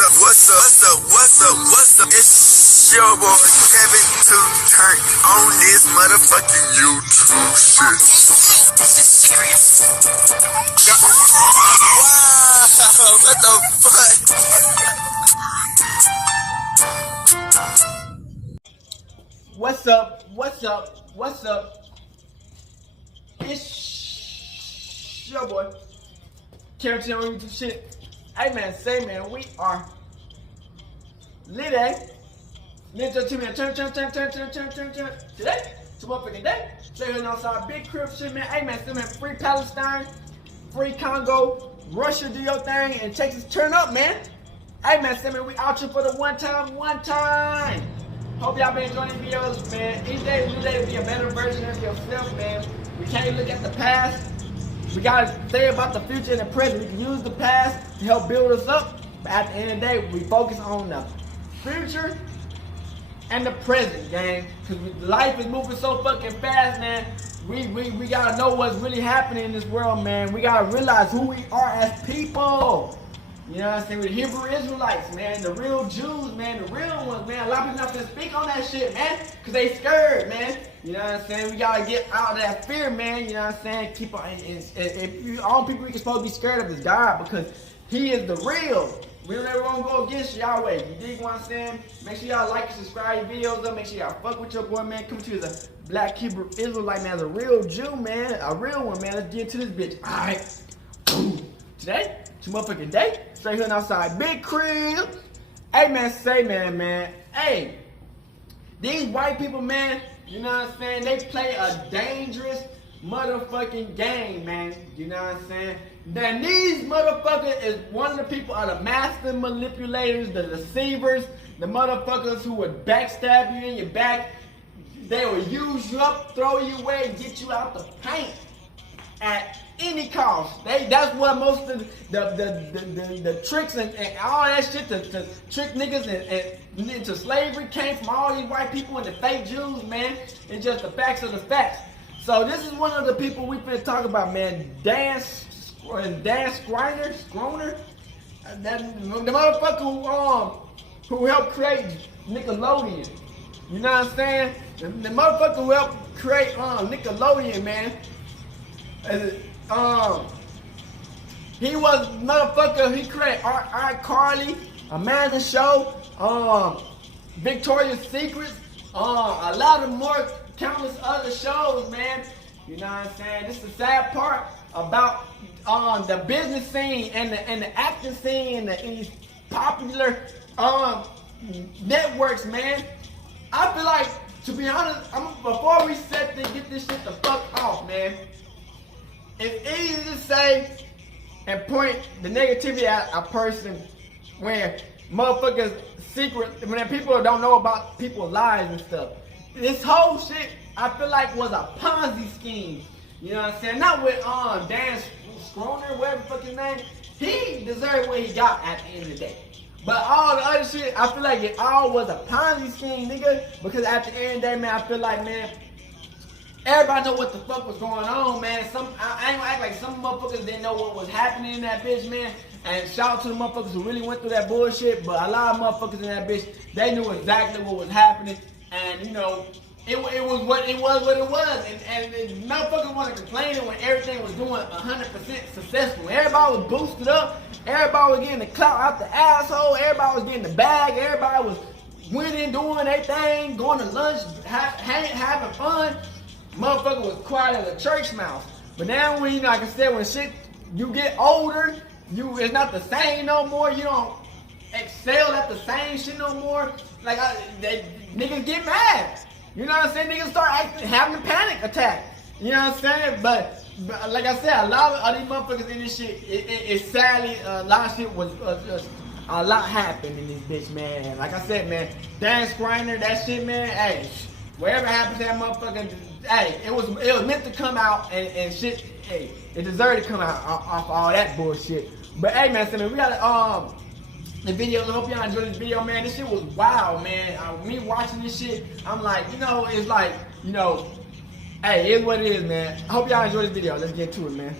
What's up? It's your boy Kevin to turn on this motherfucking YouTube shit. This is serious. Wow, what the fuck? What's up? It's your boy Kevin on YouTube shit. Hey man, say man, we are lit, eh? Ninja to me, turn. Today, it's a motherfucking day. Say here outside, big crib shit, man. Hey man, still man, free Palestine, free Congo, Russia do your thing, and Texas turn up, man. Hey man, still man, we out here for the one time. Hope y'all been enjoying these videos, man. Each day is a new day to be a better version of yourself, man. We can't look at the past. We gotta say about the future and the present. We can use the past to help build us up, but at the end of the day, we focus on the future and the present, gang. Because life is moving so fucking fast, man. We gotta know what's really happening in this world, man. We gotta realize who we are as people. You know what I'm saying? With the Hebrew Israelites, man, the real Jews, man, the real ones, man. A lot of people not gonna speak on that shit, man, because they scared, man. You know what I'm saying? We gotta get out of that fear, man. You know what I'm saying? Keep on. All people we can supposed to be scared of is God, because He is the real. We don't ever want to go against Yahweh. You dig what I'm saying? Make sure y'all like and subscribe your videos up. Make sure y'all fuck with your boy, man. Come to the Black Hebrew Israelite, man. As a real Jew, man. A real one, man. Let's get into this bitch. Alright. Today, it's a motherfucking day. Straight here outside. Big crib. Hey, man. Say, man. Hey. These white people, man. You know what I'm saying? They play a dangerous motherfucking game, man. You know what I'm saying? Then these motherfuckers is one of the people are the master manipulators, the deceivers, the motherfuckers who would backstab you in your back. They will use you up, throw you away, get you out the paint at any cost. That's what most of the tricks and all that shit to trick niggas and into slavery came from all these white people and the fake Jews, man. It's just the facts of the facts. So this is one of the people we finna talk about, man. Dan Schneider, the motherfucker who helped create Nickelodeon. You know what I'm saying? The motherfucker who helped create Nickelodeon, man. He was motherfucker. He created iCarly, Amanda Show, Victoria's Secrets, a lot of more countless other shows, man. You know what I'm saying? This is the sad part about the business scene and the acting scene and these popular networks, man. I feel like, to be honest, before we get this shit the fuck off, man. It's easy to say and point the negativity at a person when motherfuckers when people don't know about people's lives and stuff. This whole shit, I feel like, was a Ponzi scheme. You know what I'm saying? Not with Dan Schneider, whatever the fuck his name. He deserved what he got at the end of the day. But all the other shit, I feel like it all was a Ponzi scheme, nigga. Because at the end of the day, man, I feel like, man, everybody know what the fuck was going on, man. I ain't gonna act like some motherfuckers didn't know what was happening in that bitch, man. And shout out to the motherfuckers who really went through that bullshit. But a lot of motherfuckers in that bitch, they knew exactly what was happening. And, you know, it was what it was. And motherfuckers want to complain when everything was doing 100% successful. Everybody was boosted up. Everybody was getting the clout out the asshole. Everybody was getting the bag. Everybody was winning, doing their thing, going to lunch, having fun. Motherfucker was quiet as a church mouse. But now when, you know, like I said, when shit, you get older, it's not the same no more. You don't excel at the same shit no more. Like, niggas get mad. You know what I'm saying? Niggas start having a panic attack. You know what I'm saying? But like I said, a lot of these motherfuckers in this shit, it sadly, a lot of shit was a lot happened in this bitch, man. Like I said, man, Dan Schneider, that shit, man, hey, whatever happened to that motherfucker, hey, it was meant to come out and shit, hey, it deserved to come out off all that bullshit. But hey, man, so we got the video. I hope y'all enjoyed this video, man. This shit was wild, man. Me watching this shit, I'm like, you know, it's like, you know, hey, it is what it is, man. I hope y'all enjoyed this video. Let's get to it, man.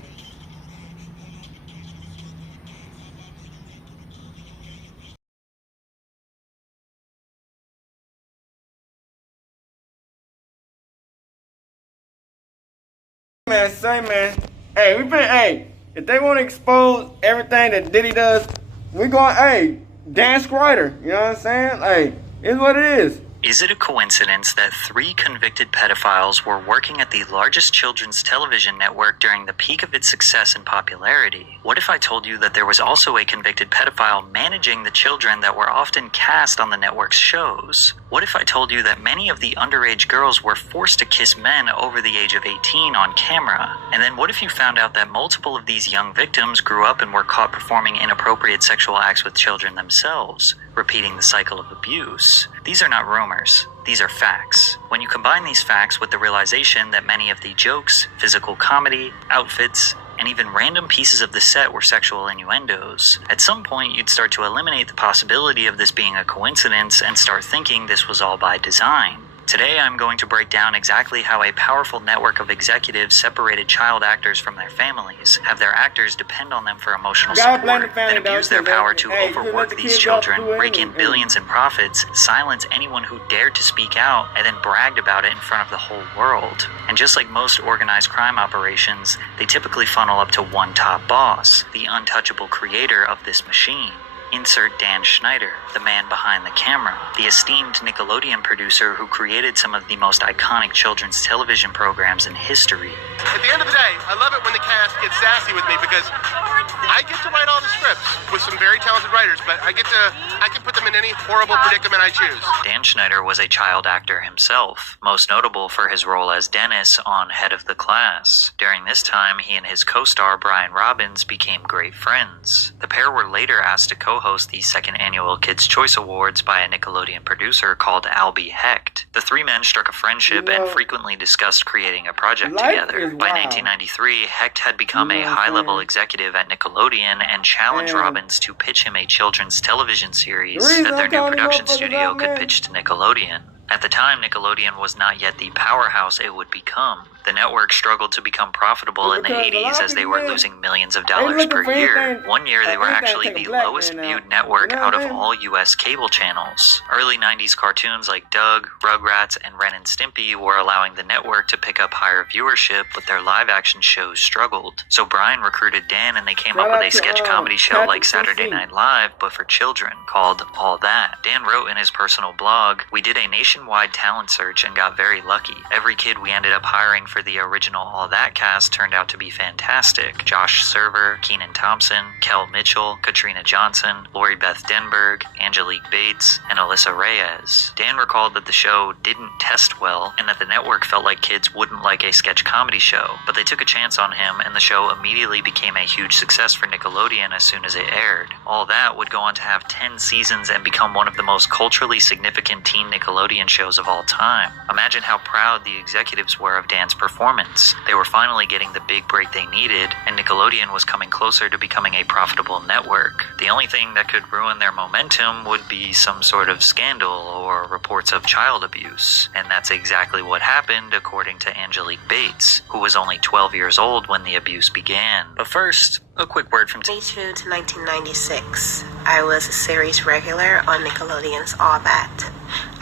Man, say man, hey, if they want to expose everything that Diddy does, we going, hey, Dan Schneider, you know what I'm saying? Hey, it's what it is. Is it a coincidence that 3 convicted pedophiles were working at the largest children's television network during the peak of its success and popularity? What if I told you that there was also a convicted pedophile managing the children that were often cast on the network's shows? What if I told you that many of the underage girls were forced to kiss men over the age of 18 on camera? And then what if you found out that multiple of these young victims grew up and were caught performing inappropriate sexual acts with children themselves, repeating the cycle of abuse? These are not rumors. These are facts. When you combine these facts with the realization that many of the jokes, physical comedy, outfits, and even random pieces of the set were sexual innuendos, at some point you'd start to eliminate the possibility of this being a coincidence and start thinking this was all by design. Today I'm going to break down exactly how a powerful network of executives separated child actors from their families, have their actors depend on them for emotional support, then abuse their power to overwork these children, rake in billions in profits, silence anyone who dared to speak out, and then bragged about it in front of the whole world. And just like most organized crime operations, they typically funnel up to one top boss, the untouchable creator of this machine. Insert Dan Schneider, the man behind the camera, the esteemed Nickelodeon producer who created some of the most iconic children's television programs in history. At the end of the day, I love it when the cast gets sassy with me because I get to write all the scripts with some very talented writers, but I can put them in any horrible predicament I choose. Dan Schneider was a child actor himself, most notable for his role as Dennis on Head of the Class. During this time, he and his co-star Brian Robbins became great friends. The pair were later asked to co-host the second annual Kids' Choice Awards by a Nickelodeon producer called Albie Hecht. The 3 men struck a friendship and frequently discussed creating a project together. By 1993, Hecht had become a high-level executive at Nickelodeon and challenged Robbins to pitch him a children's television series that their new production studio could pitch to Nickelodeon. At the time, Nickelodeon was not yet the powerhouse it would become. The network struggled to become profitable in the 80s as they were losing millions of dollars per year. One year, they were actually the lowest viewed network out of all U.S. cable channels. Early 90s cartoons like Doug, Rugrats, and Ren and Stimpy were allowing the network to pick up higher viewership, but their live-action shows struggled. So Brian recruited Dan and they came up with a sketch comedy show like Saturday Night Live, but for children, called All That. Dan wrote in his personal blog, "We did a nationwide talent search and got very lucky. Every kid we ended up hiring for the original All That cast turned out to be fantastic. Josh Server, Kenan Thompson, Kel Mitchell, Katrina Johnson, Lori Beth Denberg, Angelique Bates, and Alyssa Reyes." Dan recalled that the show didn't test well and that the network felt like kids wouldn't like a sketch comedy show, but they took a chance on him and the show immediately became a huge success for Nickelodeon as soon as it aired. All That would go on to have 10 seasons and become one of the most culturally significant teen Nickelodeon shows of all time. Imagine how proud the executives were of Dan's performance. They were finally getting the big break they needed, and Nickelodeon was coming closer to becoming a profitable network. The only thing that could ruin their momentum would be some sort of scandal or reports of child abuse. And that's exactly what happened, according to Angelique Bates, who was only 12 years old when the abuse began. But first, a quick word from 1992 to 1996, I was a series regular on Nickelodeon's All That.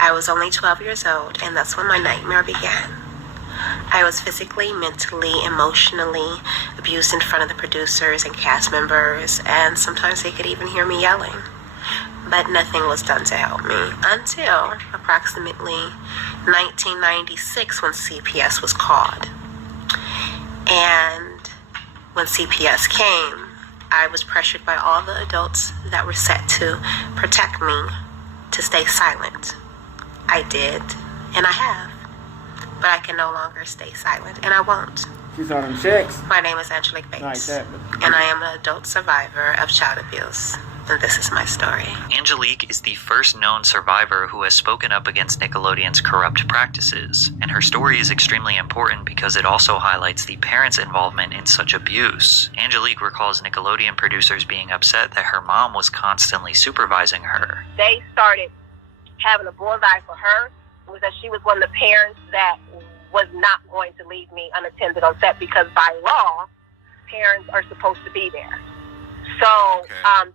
I was only 12 years old, and that's when my nightmare began. I was physically, mentally, emotionally abused in front of the producers and cast members, and sometimes they could even hear me yelling. But nothing was done to help me until approximately 1996 when CPS was called. And when CPS came, I was pressured by all the adults that were set to protect me to stay silent. I did, and I have. But I can no longer stay silent, and I won't. You saw them chicks. My name is Angelique Bates, Like that, and I am an adult survivor of child abuse, and this is my story. Angelique is the first known survivor who has spoken up against Nickelodeon's corrupt practices, and her story is extremely important because it also highlights the parents' involvement in such abuse. Angelique recalls Nickelodeon producers being upset that her mom was constantly supervising her. They started having a bullseye for her was that she was one of the parents that was not going to leave me unattended on set because by law, parents are supposed to be there. So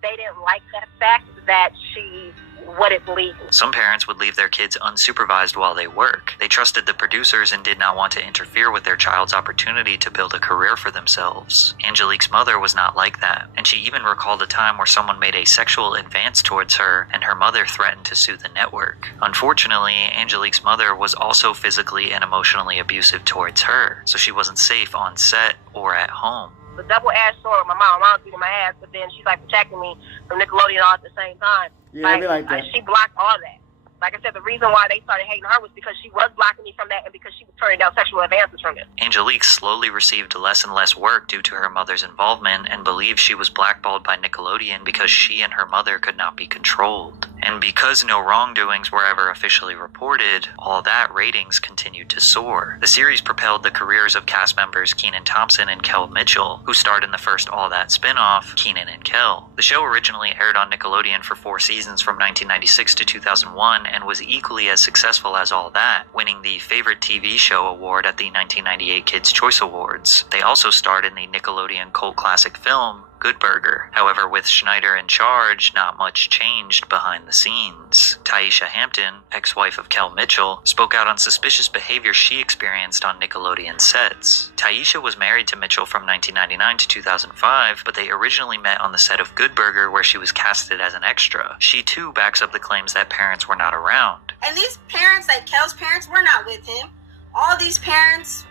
they didn't like that fact that she wouldn't believe me. Some parents would leave their kids unsupervised while they work. They trusted the producers and did not want to interfere with their child's opportunity to build a career for themselves. Angelique's mother was not like that, and she even recalled a time where someone made a sexual advance towards her and her mother threatened to sue the network. Unfortunately, Angelique's mother was also physically and emotionally abusive towards her, so she wasn't safe on set or at home. The double-edged sword with my mom. My mom's beating my ass, but then she's like protecting me from Nickelodeon all at the same time. Yeah, be like that. She blocked all that. Like I said, the reason why they started hating her was because she was blocking me from that and because she was turning down sexual advances from it. Angelique slowly received less and less work due to her mother's involvement and believed she was blackballed by Nickelodeon because she and her mother could not be controlled. And because no wrongdoings were ever officially reported, all that ratings continued to soar. The series propelled the careers of cast members Kenan Thompson and Kel Mitchell, who starred in the first All That spin-off, Kenan and Kel. The show originally aired on Nickelodeon for 4 seasons from 1996 to 2001 and was equally as successful as All That, winning the Favorite TV Show award at the 1998 Kids' Choice Awards. They also starred in the Nickelodeon cult classic film, Good Burger. However, with Schneider in charge, not much changed behind the scenes. Taisha Hampton, ex-wife of Kel Mitchell, spoke out on suspicious behavior she experienced on Nickelodeon sets. Taisha was married to Mitchell from 1999 to 2005, but they originally met on the set of Good Burger where she was casted as an extra. She too backs up the claims that parents were not around. And these parents, like Kel's parents, were not with him. All these parents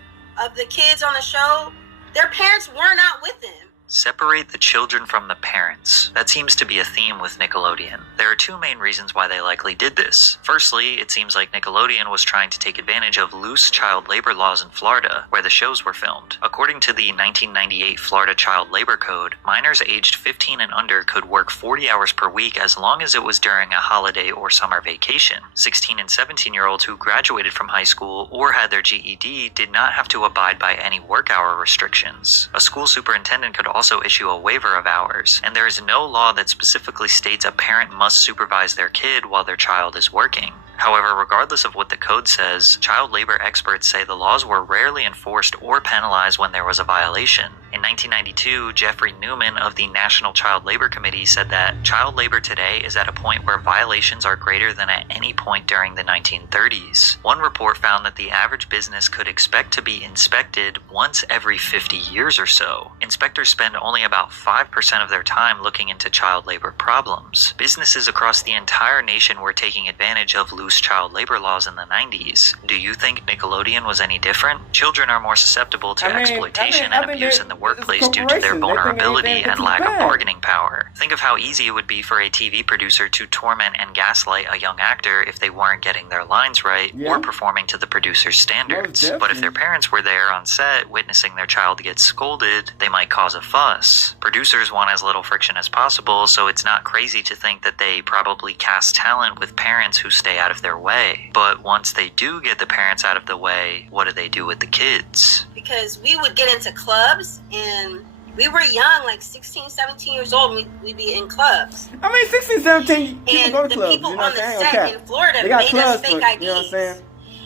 of the kids on the show, their parents were not with him. Separate the children from the parents. That seems to be a theme with Nickelodeon. There are 2 main reasons why they likely did this. Firstly, it seems like Nickelodeon was trying to take advantage of loose child labor laws in Florida, where the shows were filmed. According to the 1998 Florida Child Labor Code, minors aged 15 and under could work 40 hours per week as long as it was during a holiday or summer vacation. 16 and 17-year-olds who graduated from high school or had their GED did not have to abide by any work hour restrictions. A school superintendent could also issue a waiver of hours, and there is no law that specifically states a parent must supervise their kid while their child is working. However, regardless of what the code says, child labor experts say the laws were rarely enforced or penalized when there was a violation. In 1992, Jeffrey Newman of the National Child Labor Committee said that child labor today is at a point where violations are greater than at any point during the 1930s. One report found that the average business could expect to be inspected once every 50 years or so. Inspectors spend only about 5% of their time looking into child labor problems. Businesses across the entire nation were taking advantage of loose child labor laws in the 90s. Do you think Nickelodeon was any different? Children are more susceptible to exploitation and abuse in the workplace due to their vulnerability and lack of bargaining power. Think of how easy it would be for a TV producer to torment and gaslight a young actor if they weren't getting their lines right or performing to the producer's standards. But if their parents were there on set witnessing their child get scolded, they might cause a fuss. Producers want as little friction as possible, so it's not crazy to think that they probably cast talent with parents who stay out of their way. But once they do get the parents out of the way, what do they do with the kids? Because we would get into clubs, and we were young, like 16, 17 years old, and we'd be in clubs. I mean, 16, 17, people and go to the clubs. people You know on the set in Florida they got made clubs us fake for, IDs. you know what I'm saying?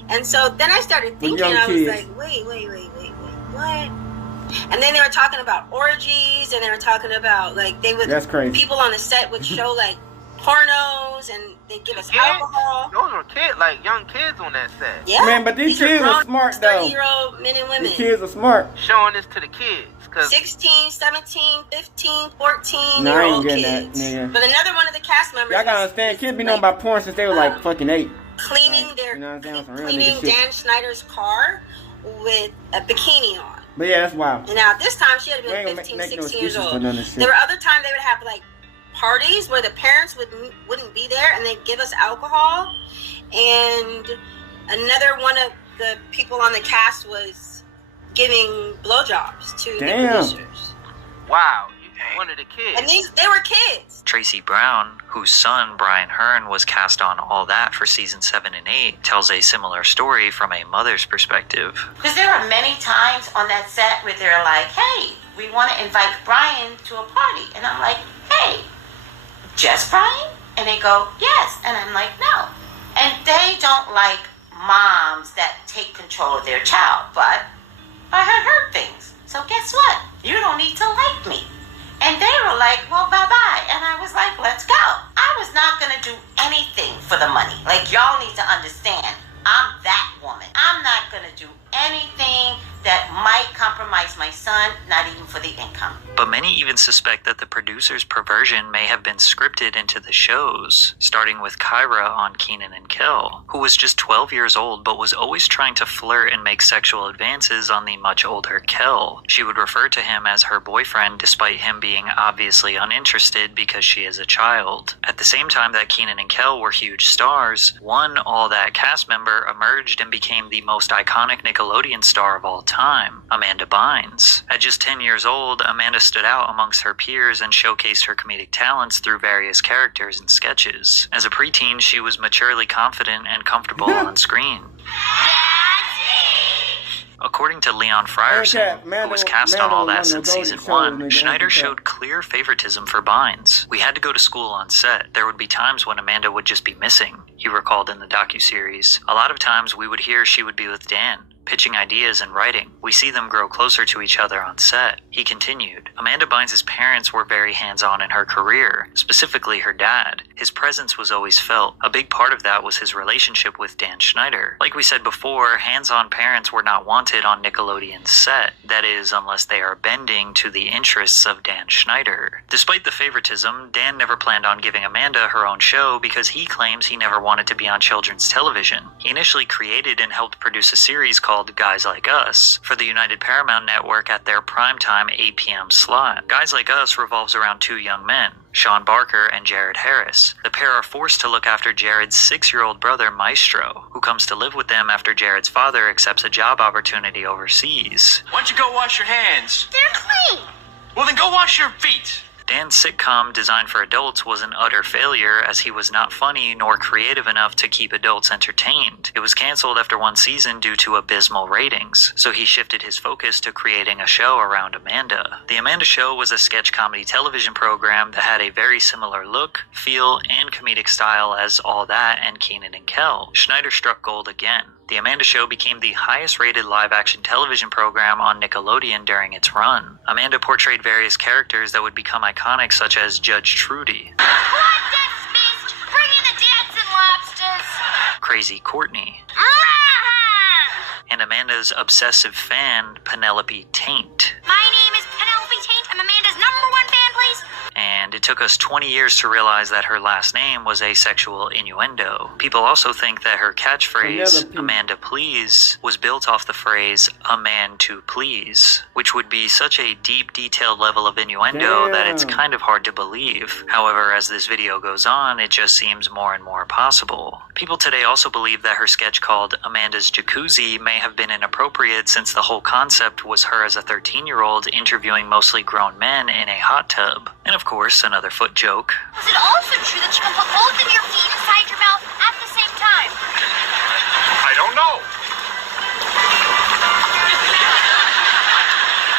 And so then I started thinking, I was like, wait, what? And then they were talking about orgies, and they were talking about, like, they would, that's crazy. People on the set would show, like, pornos, and they'd give us alcohol. Those were kids, like young kids on that set. Yeah. Man, but these kids are smart, though. 30-year-old men and women. These kids are smart. Showing this to the kids. 16, 17, 15, 14-year-old kids. That, but another one of the cast members. Y'all gotta understand, kids be knowing about porn since they were like fucking 8. Cleaning cleaning Dan Schneider's car with a bikini on. But yeah, that's wild. And now at this time, she had been 15, 16 years old. There were other times they would have like parties where the parents wouldn't be there, and they'd give us alcohol. And another one of the people on the cast was giving blowjobs to the producers. Wow, one of the kids. And they were kids. Tracy Brown, whose son Brian Hearn was cast on All That for season 7 and 8, tells a similar story from a mother's perspective. Because there were many times on that set where they're like, hey, we want to invite Brian to a party. And I'm like, hey, just Brian? And they go, yes. And I'm like, no. And they don't like moms that take control of their child. But I had heard things. So guess what? You don't need to like me. And they were like, well, bye-bye. And I was like, let's go. I I was not going to do anything for the money. Like, y'all need to understand, I'm that woman. I'm not going to do anything that might compromise my son, not even for the income. But many even suspect that the producer's perversion may have been scripted into the shows, starting with Kyra on Kenan and Kel, who was just 12 years old but was always trying to flirt and make sexual advances on the much older Kel. She would refer to him as her boyfriend despite him being obviously uninterested because she is a child. At the same time that Kenan and Kel were huge stars, one All That cast member emerged and became the most iconic Nickelodeon star of all time, Amanda Bynes. At just 10 years old, Amanda stood out amongst her peers and showcased her comedic talents through various characters and sketches. As a preteen, she was maturely confident and comfortable on screen. According to Leon Frierson, who was cast on All That since season 1, Schneider showed clear favoritism for Bynes. We had to go to school on set. There would be times when Amanda would just be missing, he recalled in the docuseries. A lot of times we would hear she would be with Dan, pitching ideas and writing. We see them grow closer to each other on set. He continued, Amanda Bynes' parents were very hands-on in her career, specifically her dad. His presence was always felt. A big part of that was his relationship with Dan Schneider. Like we said before, hands-on parents were not wanted on Nickelodeon's set. That is, unless they are bending to the interests of Dan Schneider. Despite the favoritism, Dan never planned on giving Amanda her own show because he claims he never wanted to be on children's television. He initially created and helped produce a series called Guys Like Us for the United Paramount Network at their primetime 8 p.m. slot. Guys Like Us revolves around two young men, Sean Barker and Jared Harris. The pair are forced to look after Jared's 6-year-old brother Maestro, who comes to live with them after Jared's father accepts a job opportunity overseas. Why don't you go wash your hands? They're clean. Well, then go wash your feet. Dan's sitcom designed for adults was an utter failure as he was not funny nor creative enough to keep adults entertained. It was canceled after one season due to abysmal ratings, so he shifted his focus to creating a show around Amanda. The Amanda Show was a sketch comedy television program that had a very similar look, feel, and comedic style as All That and Kenan and Kel. Schneider struck gold again. The Amanda Show became the highest-rated live-action television program on Nickelodeon during its run. Amanda portrayed various characters that would become iconic, such as Judge Trudy, Bring in the dancing lobsters. Crazy Courtney, and Amanda's obsessive fan, Penelope Taint. My name is Penelope Taint. I'm Amanda's #1 fan, please. And it took us 20 years to realize that her last name was a sexual innuendo. People also think that her catchphrase, Penelope. Amanda Please, was built off the phrase, a man to please, which would be such a deep, detailed level of innuendo that it's kind of hard to believe. However, as this video goes on, it just seems more and more possible. People today also believe that her sketch called Amanda's Jacuzzi may have been inappropriate since the whole concept was her as a 13-year-old interviewing mostly grown men in a hot tub. And of course, another foot joke. Is it also true that you can put both of your feet inside your mouth at the same time? I don't know.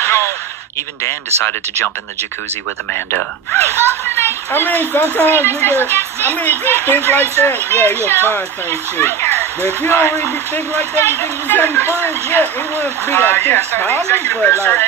No. Even Dan decided to jump in the jacuzzi with Amanda. I mean, sometimes you just, if you think like that, yeah, you'll find some shit. But if you don't really be thinking like that, you think you're having fun, yeah, it wouldn't be like this problem, but like,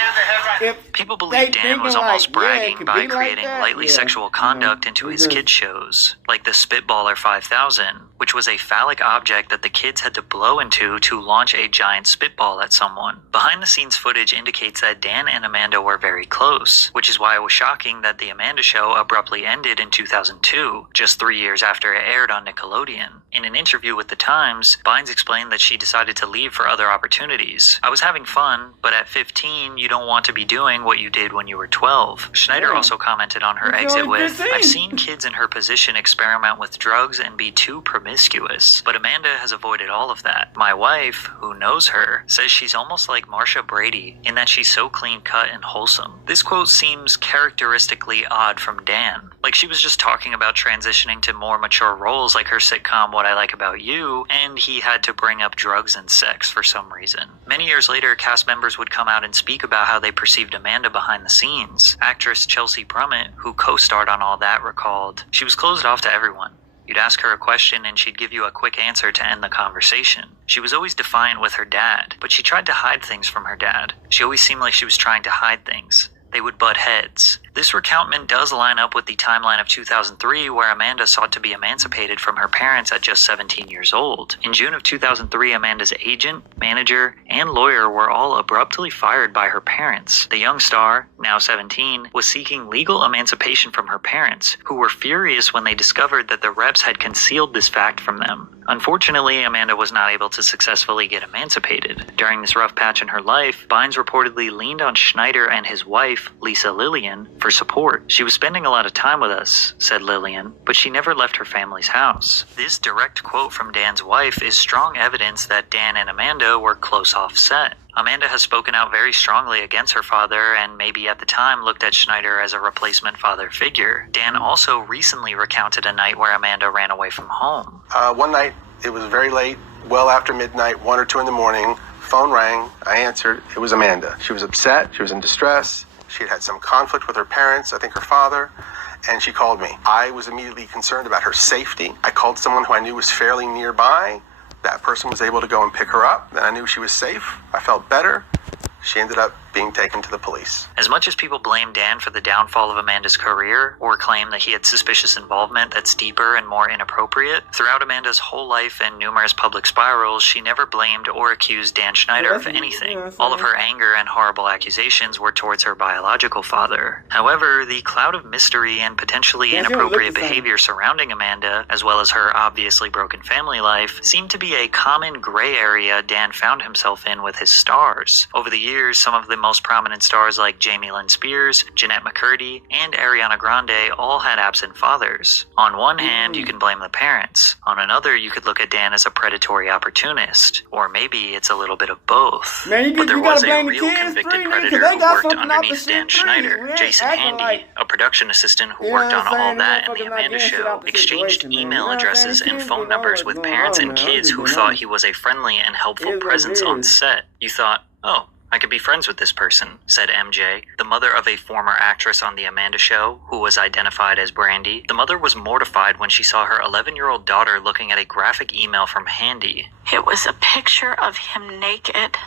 if People believe Dan was almost bragging by creating lightly yeah, sexual conduct into his kids' shows, like the Spitballer 5000, which was a phallic object that the kids had to blow into to launch a giant spitball at someone. Behind-the-scenes footage indicates that Dan and Amanda were very close, which is why it was shocking that The Amanda Show abruptly ended in 2002, just 3 years after it aired on Nickelodeon. In an interview with The Times, Bynes explained that she decided to leave for other opportunities. I was having fun, but at 15, you don't want to be doing what you did when you were 12. Schneider also commented on her exit with, I've seen kids in her position experiment with drugs and be too promiscuous, but Amanda has avoided all of that. My wife, who knows her, says she's almost like Marsha Brady in that she's so clean-cut and wholesome. This quote seems characteristically odd from Dan. Like she was just talking about transitioning to more mature roles like her sitcom What I Like About You, and he had to bring up drugs and sex for some reason. Many years later, cast members would come out and speak about how they perceived Amanda behind the scenes. Actress Chelsea Brummett, who co-starred on All That, recalled, she was closed off to everyone. You'd ask her a question and she'd give you a quick answer to end the conversation. She was always defiant with her dad, but she tried to hide things from her dad. She always seemed like she was trying to hide things. they would butt heads. This recountment does line up with the timeline of 2003, where Amanda sought to be emancipated from her parents at just 17 years old. In June of 2003, Amanda's agent, manager, and lawyer were all abruptly fired by her parents. The young star, now 17, was seeking legal emancipation from her parents, who were furious when they discovered that the reps had concealed this fact from them. Unfortunately, Amanda was not able to successfully get emancipated. During this rough patch in her life, Bynes reportedly leaned on Schneider and his wife, Lisa Lillian, for support. She was spending a lot of time with us, said Lillian, but she never left her family's house. This direct quote from Dan's wife is strong evidence that Dan and Amanda were close off set. Amanda has spoken out very strongly against her father and maybe at the time looked at Schneider as a replacement father figure. Dan also recently recounted a night where Amanda ran away from home. One night, it was very late, well after midnight, 1 or 2 in the morning. Phone rang. I answered. It was Amanda. She was upset. She was in distress. She had had some conflict with her parents, I think her father, and she called me. I was immediately concerned about her safety. I called someone who I knew was fairly nearby. That person was able to go and pick her up. Then I knew she was safe. I felt better. She ended up being taken to the police. As much as people blame Dan for the downfall of Amanda's career, or claim that he had suspicious involvement that's deeper and more inappropriate, throughout Amanda's whole life and numerous public spirals, she never blamed or accused Dan Schneider of anything. All of her anger and horrible accusations were towards her biological father. However, the cloud of mystery and potentially inappropriate behavior surrounding Amanda, as well as her obviously broken family life, seemed to be a common gray area Dan found himself in with his stars. Over the years, some of the most prominent stars like Jamie Lynn Spears, Jeanette McCurdy, and Ariana Grande all had absent fathers. On one hand, you can blame the parents. On another, you could look at Dan as a predatory opportunist. Or maybe it's a little bit of both. But there was a real convicted predator who worked underneath Dan Schneider. Jason Handy, a production assistant who worked on all that in The Amanda Show, exchanged email addresses and phone numbers with parents and kids who thought he was a friendly and helpful presence on set. You thought, oh, I could be friends with this person, said MJ, the mother of a former actress on The Amanda Show, who was identified as Brandy. The mother was mortified when she saw her 11-year-old daughter looking at a graphic email from Handy. It was a picture of him naked,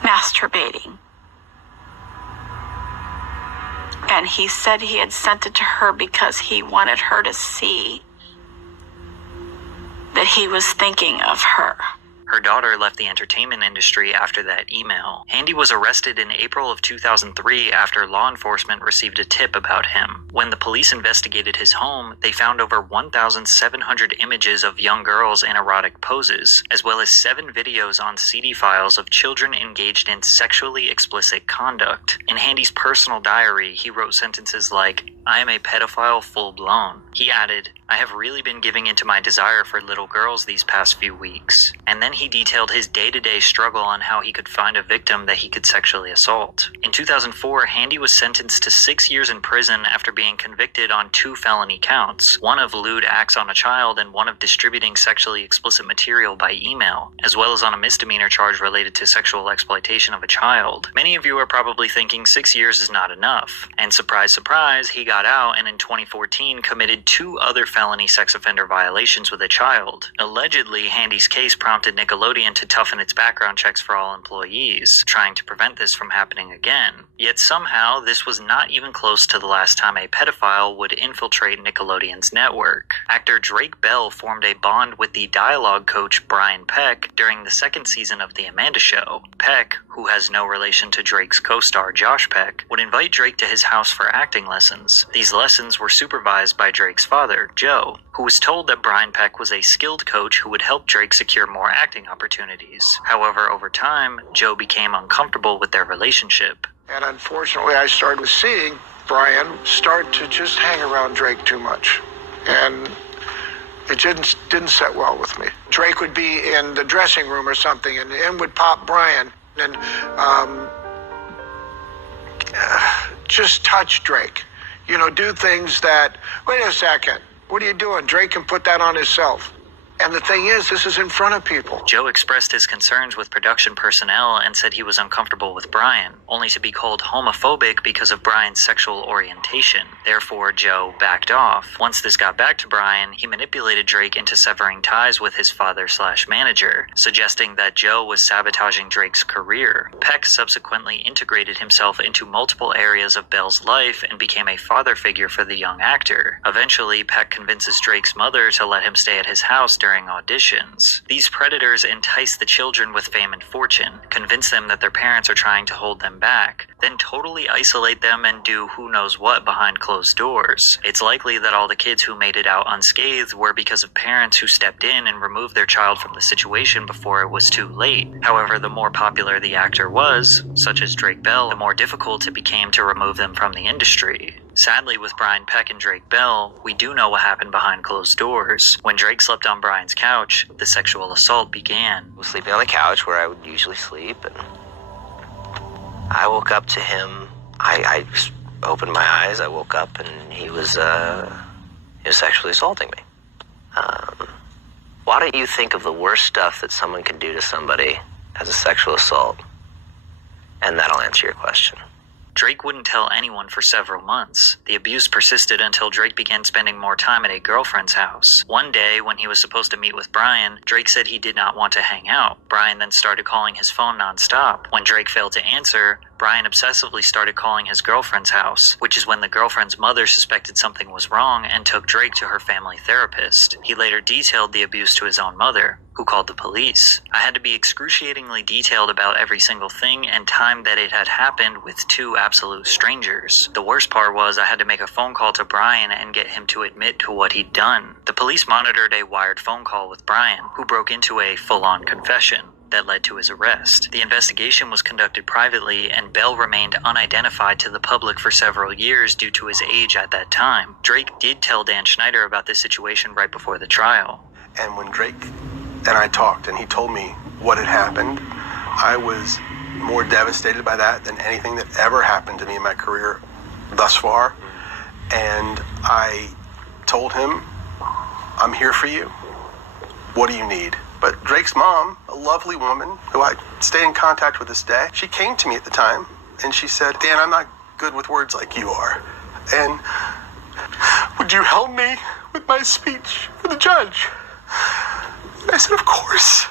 masturbating. And he said he had sent it to her because he wanted her to see that he was thinking of her. Her daughter left the entertainment industry after that email. Handy was arrested in April of 2003 after law enforcement received a tip about him. When the police investigated his home, they found over 1,700 images of young girls in erotic poses, as well as 7 videos on CD files of children engaged in sexually explicit conduct. In Handy's personal diary, he wrote sentences like, "I am a pedophile full-blown." He added, "I have really been giving into my desire for little girls these past few weeks." And then he detailed his day-to-day struggle on how he could find a victim that he could sexually assault. In 2004, Handy was sentenced to 6 years in prison after being convicted on 2 felony counts, one of lewd acts on a child and one of distributing sexually explicit material by email, as well as on a misdemeanor charge related to sexual exploitation of a child. Many of you are probably thinking 6 years is not enough. And surprise, surprise, he got out and in 2014 committed 2 other felony sex offender violations with a child. Allegedly, Handy's case prompted Nickelodeon to toughen its background checks for all employees, trying to prevent this from happening again. Yet somehow, this was not even close to the last time a pedophile would infiltrate Nickelodeon's network. Actor Drake Bell formed a bond with the dialogue coach Brian Peck during the 2nd season of The Amanda Show. Peck, who has no relation to Drake's co-star Josh Peck, would invite Drake to his house for acting lessons. These lessons were supervised by Drake's father, Joe, who was told that Brian Peck was a skilled coach who would help Drake secure more acting opportunities. However, over time, Joe became uncomfortable with their relationship. And unfortunately, I started seeing Brian start to just hang around Drake too much. And it didn't set well with me. Drake would be in the dressing room or something, and in would pop Brian, and just touch Drake. You know, do things that, wait a second, what are you doing? Drake can put that on himself. And the thing is, this is in front of people. Joe expressed his concerns with production personnel and said he was uncomfortable with Brian, only to be called homophobic because of Brian's sexual orientation. Therefore, Joe backed off. Once this got back to Brian, he manipulated Drake into severing ties with his father/manager, suggesting that Joe was sabotaging Drake's career. Peck subsequently integrated himself into multiple areas of Bell's life and became a father figure for the young actor. Eventually, Peck convinces Drake's mother to let him stay at his house during auditions. These predators entice the children with fame and fortune, convince them that their parents are trying to hold them back, then totally isolate them and do who knows what behind closed doors. It's likely that all the kids who made it out unscathed were because of parents who stepped in and removed their child from the situation before it was too late. However, the more popular the actor was, such as Drake Bell, the more difficult it became to remove them from the industry. Sadly, with Brian Peck and Drake Bell, we do know what happened behind closed doors. When Drake slept on Brian's couch, the sexual assault began. I was sleeping on the couch where I would usually sleep, and I woke up to him. I just opened my eyes, I woke up, and he was sexually assaulting me. Why don't you think of the worst stuff that someone can do to somebody as a sexual assault? And that'll answer your question. Drake wouldn't tell anyone for several months. The abuse persisted until Drake began spending more time at a girlfriend's house. One day, when he was supposed to meet with Brian, Drake said he did not want to hang out. Brian then started calling his phone nonstop. When Drake failed to answer, Brian obsessively started calling his girlfriend's house, which is when the girlfriend's mother suspected something was wrong and took Drake to her family therapist. He later detailed the abuse to his own mother, who called the police. I had to be excruciatingly detailed about every single thing and time that it had happened with two absolute strangers. The worst part was I had to make a phone call to Brian and get him to admit to what he'd done. The police monitored a wired phone call with Brian, who broke into a full-on confession that led to his arrest. The investigation was conducted privately, and Bell remained unidentified to the public for several years due to his age at that time. Drake did tell Dan Schneider about this situation right before the trial. And when Drake and I talked and he told me what had happened, I was more devastated by that than anything that ever happened to me in my career thus far. And I told him, I'm here for you. What do you need? But Drake's mom, a lovely woman who I stay in contact with this day, she came to me at the time and she said, Dan, I'm not good with words like you are. And would you help me with my speech for the judge? And I said, of course.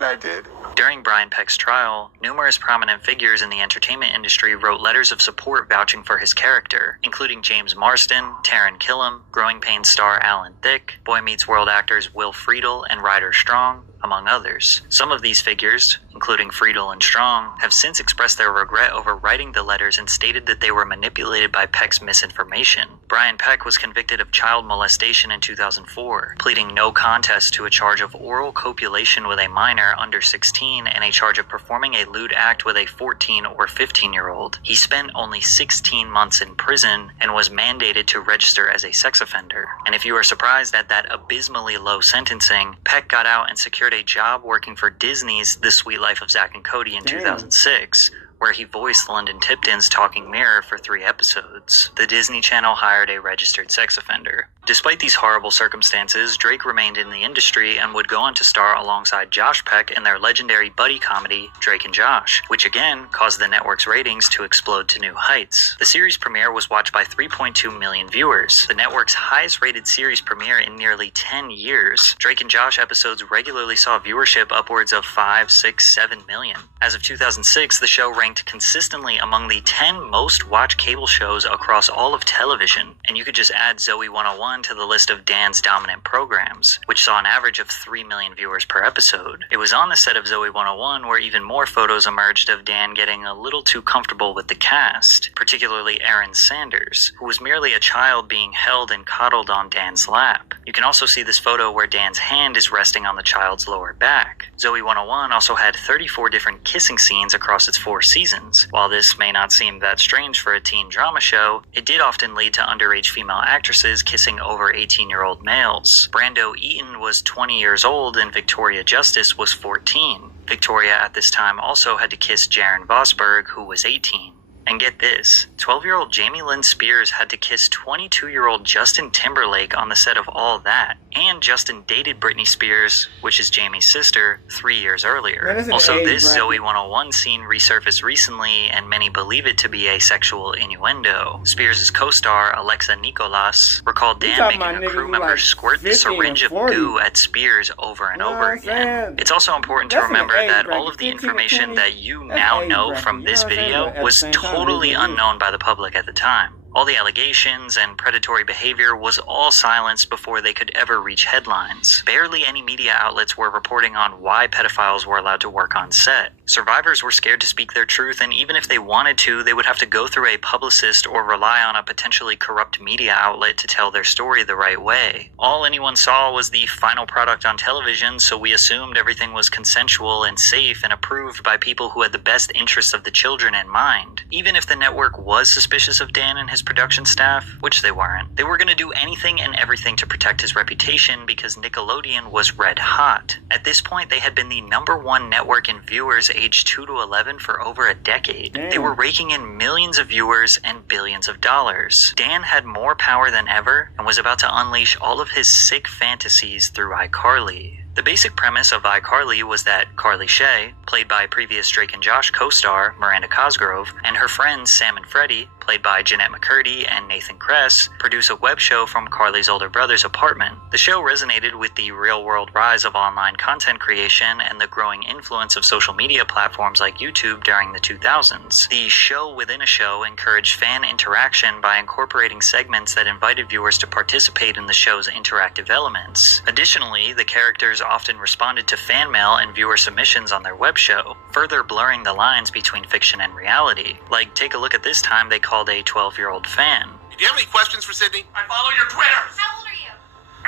And I did. During Brian Peck's trial, numerous prominent figures in the entertainment industry wrote letters of support vouching for his character, including James Marsden, Taran Killam, Growing Pains star Alan Thicke, Boy Meets World actors Will Friedle and Ryder Strong, among others. Some of these figures, including Friedle and Strong, have since expressed their regret over writing the letters and stated that they were manipulated by Peck's misinformation. Brian Peck was convicted of child molestation in 2004, pleading no contest to a charge of oral copulation with a minor under 16 and a charge of performing a lewd act with a 14 or 15-year-old. He spent only 16 months in prison and was mandated to register as a sex offender. And if you are surprised at that abysmally low sentencing, Peck got out and secured a job working for Disney's The Sweet Life of Zack and Cody in 2006, where he voiced London Tipton's talking mirror for 3 episodes. The Disney Channel hired a registered sex offender. Despite these horrible circumstances, Drake remained in the industry and would go on to star alongside Josh Peck in their legendary buddy comedy, Drake and Josh, which again caused the network's ratings to explode to new heights. The series premiere was watched by 3.2 million viewers, the network's highest rated series premiere in nearly 10 years. Drake and Josh episodes regularly saw viewership upwards of 5, 6, 7 million. As of 2006, the show ranked consistently among the 10 most watched cable shows across all of television, and you could just add Zoe 101 to the list of Dan's dominant programs, which saw an average of 3 million viewers per episode. It was on the set of Zoe 101 where even more photos emerged of Dan getting a little too comfortable with the cast, particularly Erin Sanders, who was merely a child being held and coddled on Dan's lap. You can also see this photo where Dan's hand is resting on the child's lower back. Zoe 101 also had 34 different kissing scenes across its 4 seasons. While this may not seem that strange for a teen drama show, it did often lead to underage female actresses kissing over 18-year-old males. Brando Eaton was 20 years old and Victoria Justice was 14. Victoria at this time also had to kiss Jaron Vosberg, who was 18. And get this, 12-year-old Jamie Lynn Spears had to kiss 22-year-old Justin Timberlake on the set of All That. and Justin dated Britney Spears, which is Jamie's sister, 3 years earlier. Man, Also, this Zoe 101 scene resurfaced recently, and many believe it to be a sexual innuendo. Spears' co-star, Alexa Nicolas, recalled Dan making a crew member squirt the syringe of goo at Spears over and over again. It's also important to remember that all of the information that you now know from this video was totally unknown by the public at the time. All the allegations and predatory behavior was all silenced before they could ever reach headlines. Barely any media outlets were reporting on why pedophiles were allowed to work on set. Survivors were scared to speak their truth, and even if they wanted to, they would have to go through a publicist or rely on a potentially corrupt media outlet to tell their story the right way. All anyone saw was the final product on television, so we assumed everything was consensual and safe and approved by people who had the best interests of the children in mind. Even if the network was suspicious of Dan and his production staff, which they weren't, they were going to do anything and everything to protect his reputation because Nickelodeon was red hot. At this point, they had been the #1 network in viewers aged 2 to 11 for over a decade. They were raking in millions of viewers and billions of dollars. Dan had more power than ever and was about to unleash all of his sick fantasies through iCarly. The basic premise of iCarly was that Carly Shay, played by previous Drake and Josh co-star Miranda Cosgrove, and her friends Sam and Freddie, played by Jeanette McCurdy and Nathan Kress, produce a web show from Carly's older brother's apartment. The show resonated with the real-world rise of online content creation and the growing influence of social media platforms like YouTube during the 2000s. The show within a show encouraged fan interaction by incorporating segments that invited viewers to participate in the show's interactive elements. Additionally, the characters often responded to fan mail and viewer submissions on their web show, further blurring the lines between fiction and reality. Like, take a look at this time they called a 12-year-old fan. Do you have any questions for Sydney? I follow your Twitter. How old are you?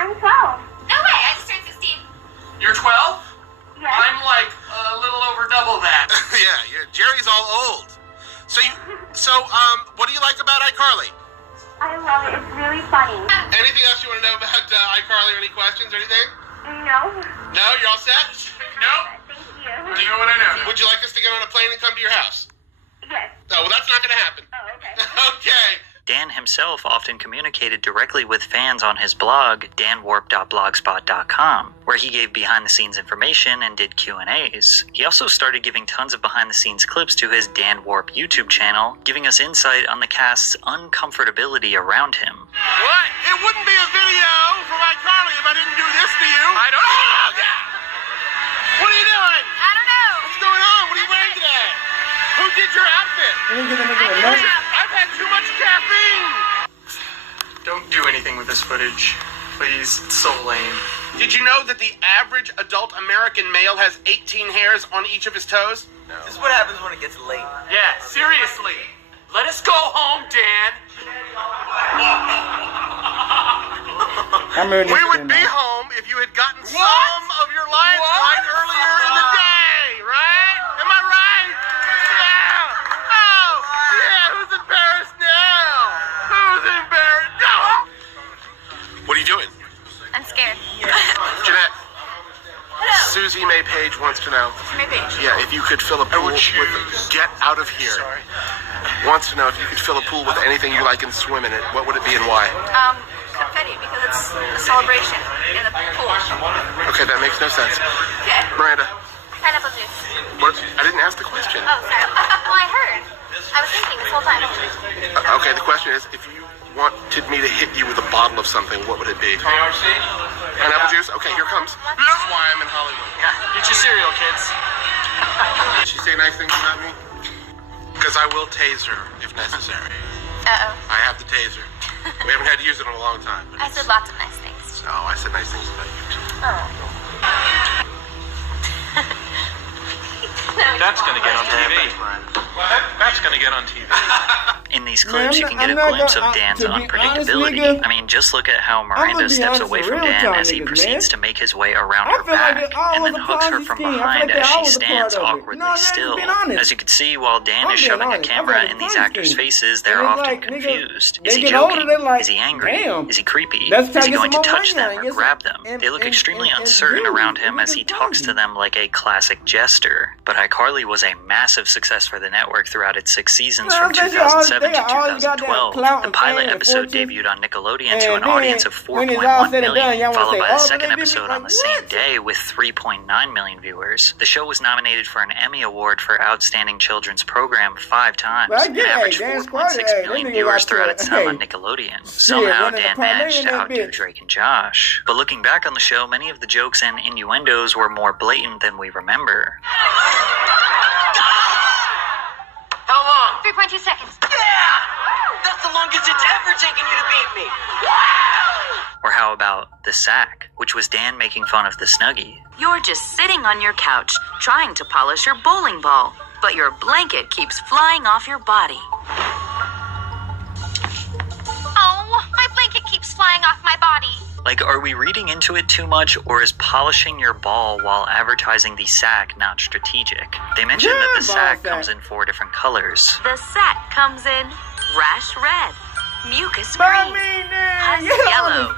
I'm 12. No way, I just turned 16. You're 12? Yes. I'm like a little over double that. Yeah, Jerry's all old. So what do you like about iCarly? I love it. It's really funny. Anything else you want to know about iCarly or any questions or anything? No. No, you're all set? Nope. Thank you. Do you know what I know? Would you like us to get on a plane and come to your house? Yes. Oh, well, that's not going to happen. Oh, okay. Okay. Dan himself often communicated directly with fans on his blog, danwarp.blogspot.com, where he gave behind-the-scenes information and did Q&As. He also started giving tons of behind-the-scenes clips to his Dan Warp YouTube channel, giving us insight on the cast's uncomfortability around him. What? It wouldn't be a video from iCarly if I didn't do this to you. I don't know. Oh, yeah. What are you doing? I don't know. What's going on? What are you wearing today? Who did your outfit? I've had too much caffeine. Don't do anything with this footage. Please, it's so lame. Did you know that the average adult American male has 18 hairs on each of his toes? No. This is what happens when it gets late. Yeah, seriously. Let us go home, Dan. We would be home if you had gotten some of your lines right earlier in the day, right? Am I right? Yeah. Oh, yeah. Who's embarrassed now? Who's embarrassed? No. What are you doing? I'm scared. Jeanette. Hello. Susie May Page wants to know. My page. Yeah, if you could fill a pool with get out of here. Sorry. Wants to know if you could fill a pool with anything you like and swim in it. What would it be and why? Confetti, because it's a celebration in the pool. Okay, that makes no sense. Okay. Miranda. Pineapple juice. What? I didn't ask the question. Oh, sorry. Well, I heard. I was thinking this whole time. Okay, the question is, if you wanted me to hit you with a bottle of something, what would it be? Pineapple juice? Okay, here comes. This is why I'm in Hollywood. Yeah, eat your cereal, kids. Did she say nice things about me? Because I will tase her if necessary. Uh-oh. I have the taser. We haven't had to use it in a long time. I said lots of nice things. No, I said nice things about you too. Oh. That's gonna get on TV. That's gonna get on TV. In these clips, you can get a glimpse of Dan's unpredictability. I mean, just look at how Miranda steps away from Dan as he proceeds to make his way around her back, and then hooks her from behind as she stands awkwardly still. As you can see, while Dan is shoving a camera in these actors' faces, they're often confused. Is he joking? Is he angry? Is he creepy? Is he going to touch them or grab them? They look extremely uncertain around him as he talks to them like a classic jester. But iCarly was a massive success for the network. network throughout its 6 seasons from 2007 to 2012. The pilot episode debuted on Nickelodeon to an audience of 4.1 million, followed by the second episode on the same day with 3.9 million viewers. The show was nominated for an Emmy Award for Outstanding Children's Program 5 times and averaged 4.6 million viewers throughout its time on Nickelodeon. Somehow, Dan managed to outdo Drake and Josh. But looking back on the show, many of the jokes and innuendos were more blatant than we remember. How long? 3.2 seconds. Yeah! That's the longest it's ever taken you to beat me. Or how about the sack, which was Dan making fun of the Snuggie. You're just sitting on your couch, trying to polish your bowling ball, but your blanket keeps flying off your body. Oh, my blanket keeps flying off my body. Like, are we reading into it too much, or is polishing your ball while advertising the sack not strategic? They mentioned that the sack comes in 4 different colors. The sack comes in rash red, mucus green, husk yellow,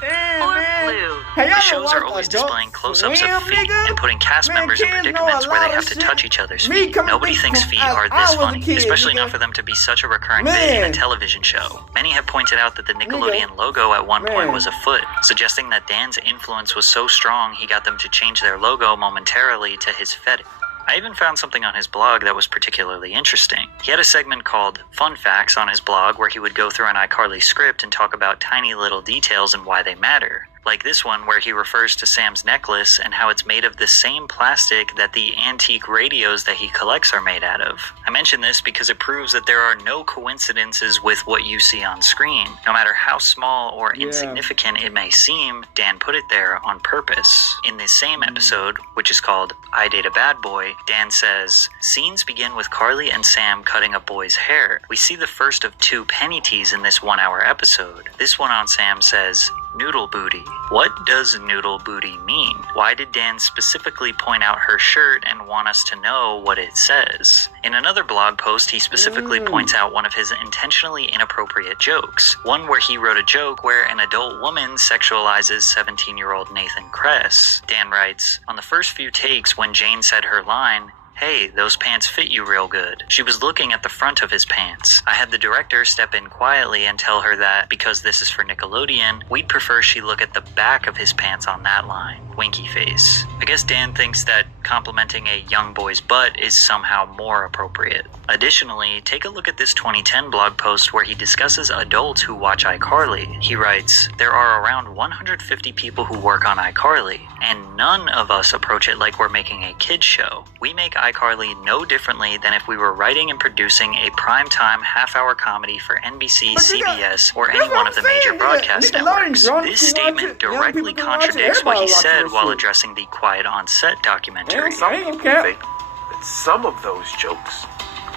or blue. The shows are always displaying close-ups of feet and putting cast members in predicaments where they have to touch each other's feet. Nobody thinks feet are this funny, especially not for them to be such a recurring bit in a television show. Many have pointed out that the Nickelodeon logo at one point was a foot, suggesting that Dan's influence was so strong he got them to change their logo momentarily to his fetish. I even found something on his blog that was particularly interesting. He had a segment called Fun Facts on his blog where he would go through an iCarly script and talk about tiny little details and why they matter. Like this one where he refers to Sam's necklace and how it's made of the same plastic that the antique radios that he collects are made out of. I mention this because it proves that there are no coincidences with what you see on screen. No matter how small or insignificant it may seem, Dan put it there on purpose. In this same episode, which is called I Date a Bad Boy, Dan says, scenes begin with Carly and Sam cutting a boy's hair. We see the first of 2 penny teas in this 1-hour episode. This one on Sam says, noodle booty. What does noodle booty mean? Why did Dan specifically point out her shirt and want us to know what it says? In another blog post, he specifically points out one of his intentionally inappropriate jokes. One where he wrote a joke where an adult woman sexualizes 17-year-old Nathan Kress. Dan writes, on the first few takes when Jane said her line, hey, those pants fit you real good, she was looking at the front of his pants. I had the director step in quietly and tell her that, because this is for Nickelodeon, we'd prefer she look at the back of his pants on that line. Winky face. I guess Dan thinks that complimenting a young boy's butt is somehow more appropriate. Additionally, take a look at this 2010 blog post where he discusses adults who watch iCarly. He writes, there are around 150 people who work on iCarly, and none of us approach it like we're making a kids show. We make iCarly no differently than if we were writing and producing a primetime half-hour comedy for NBC, CBS, or any one of the major broadcast networks. This statement directly contradicts what he said while addressing the Quiet on Set documentary. Some people think that some of those jokes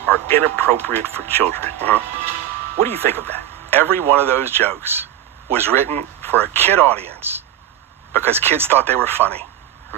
are inappropriate for children. What do you think of that? Every one of those jokes was written for a kid audience because kids thought they were funny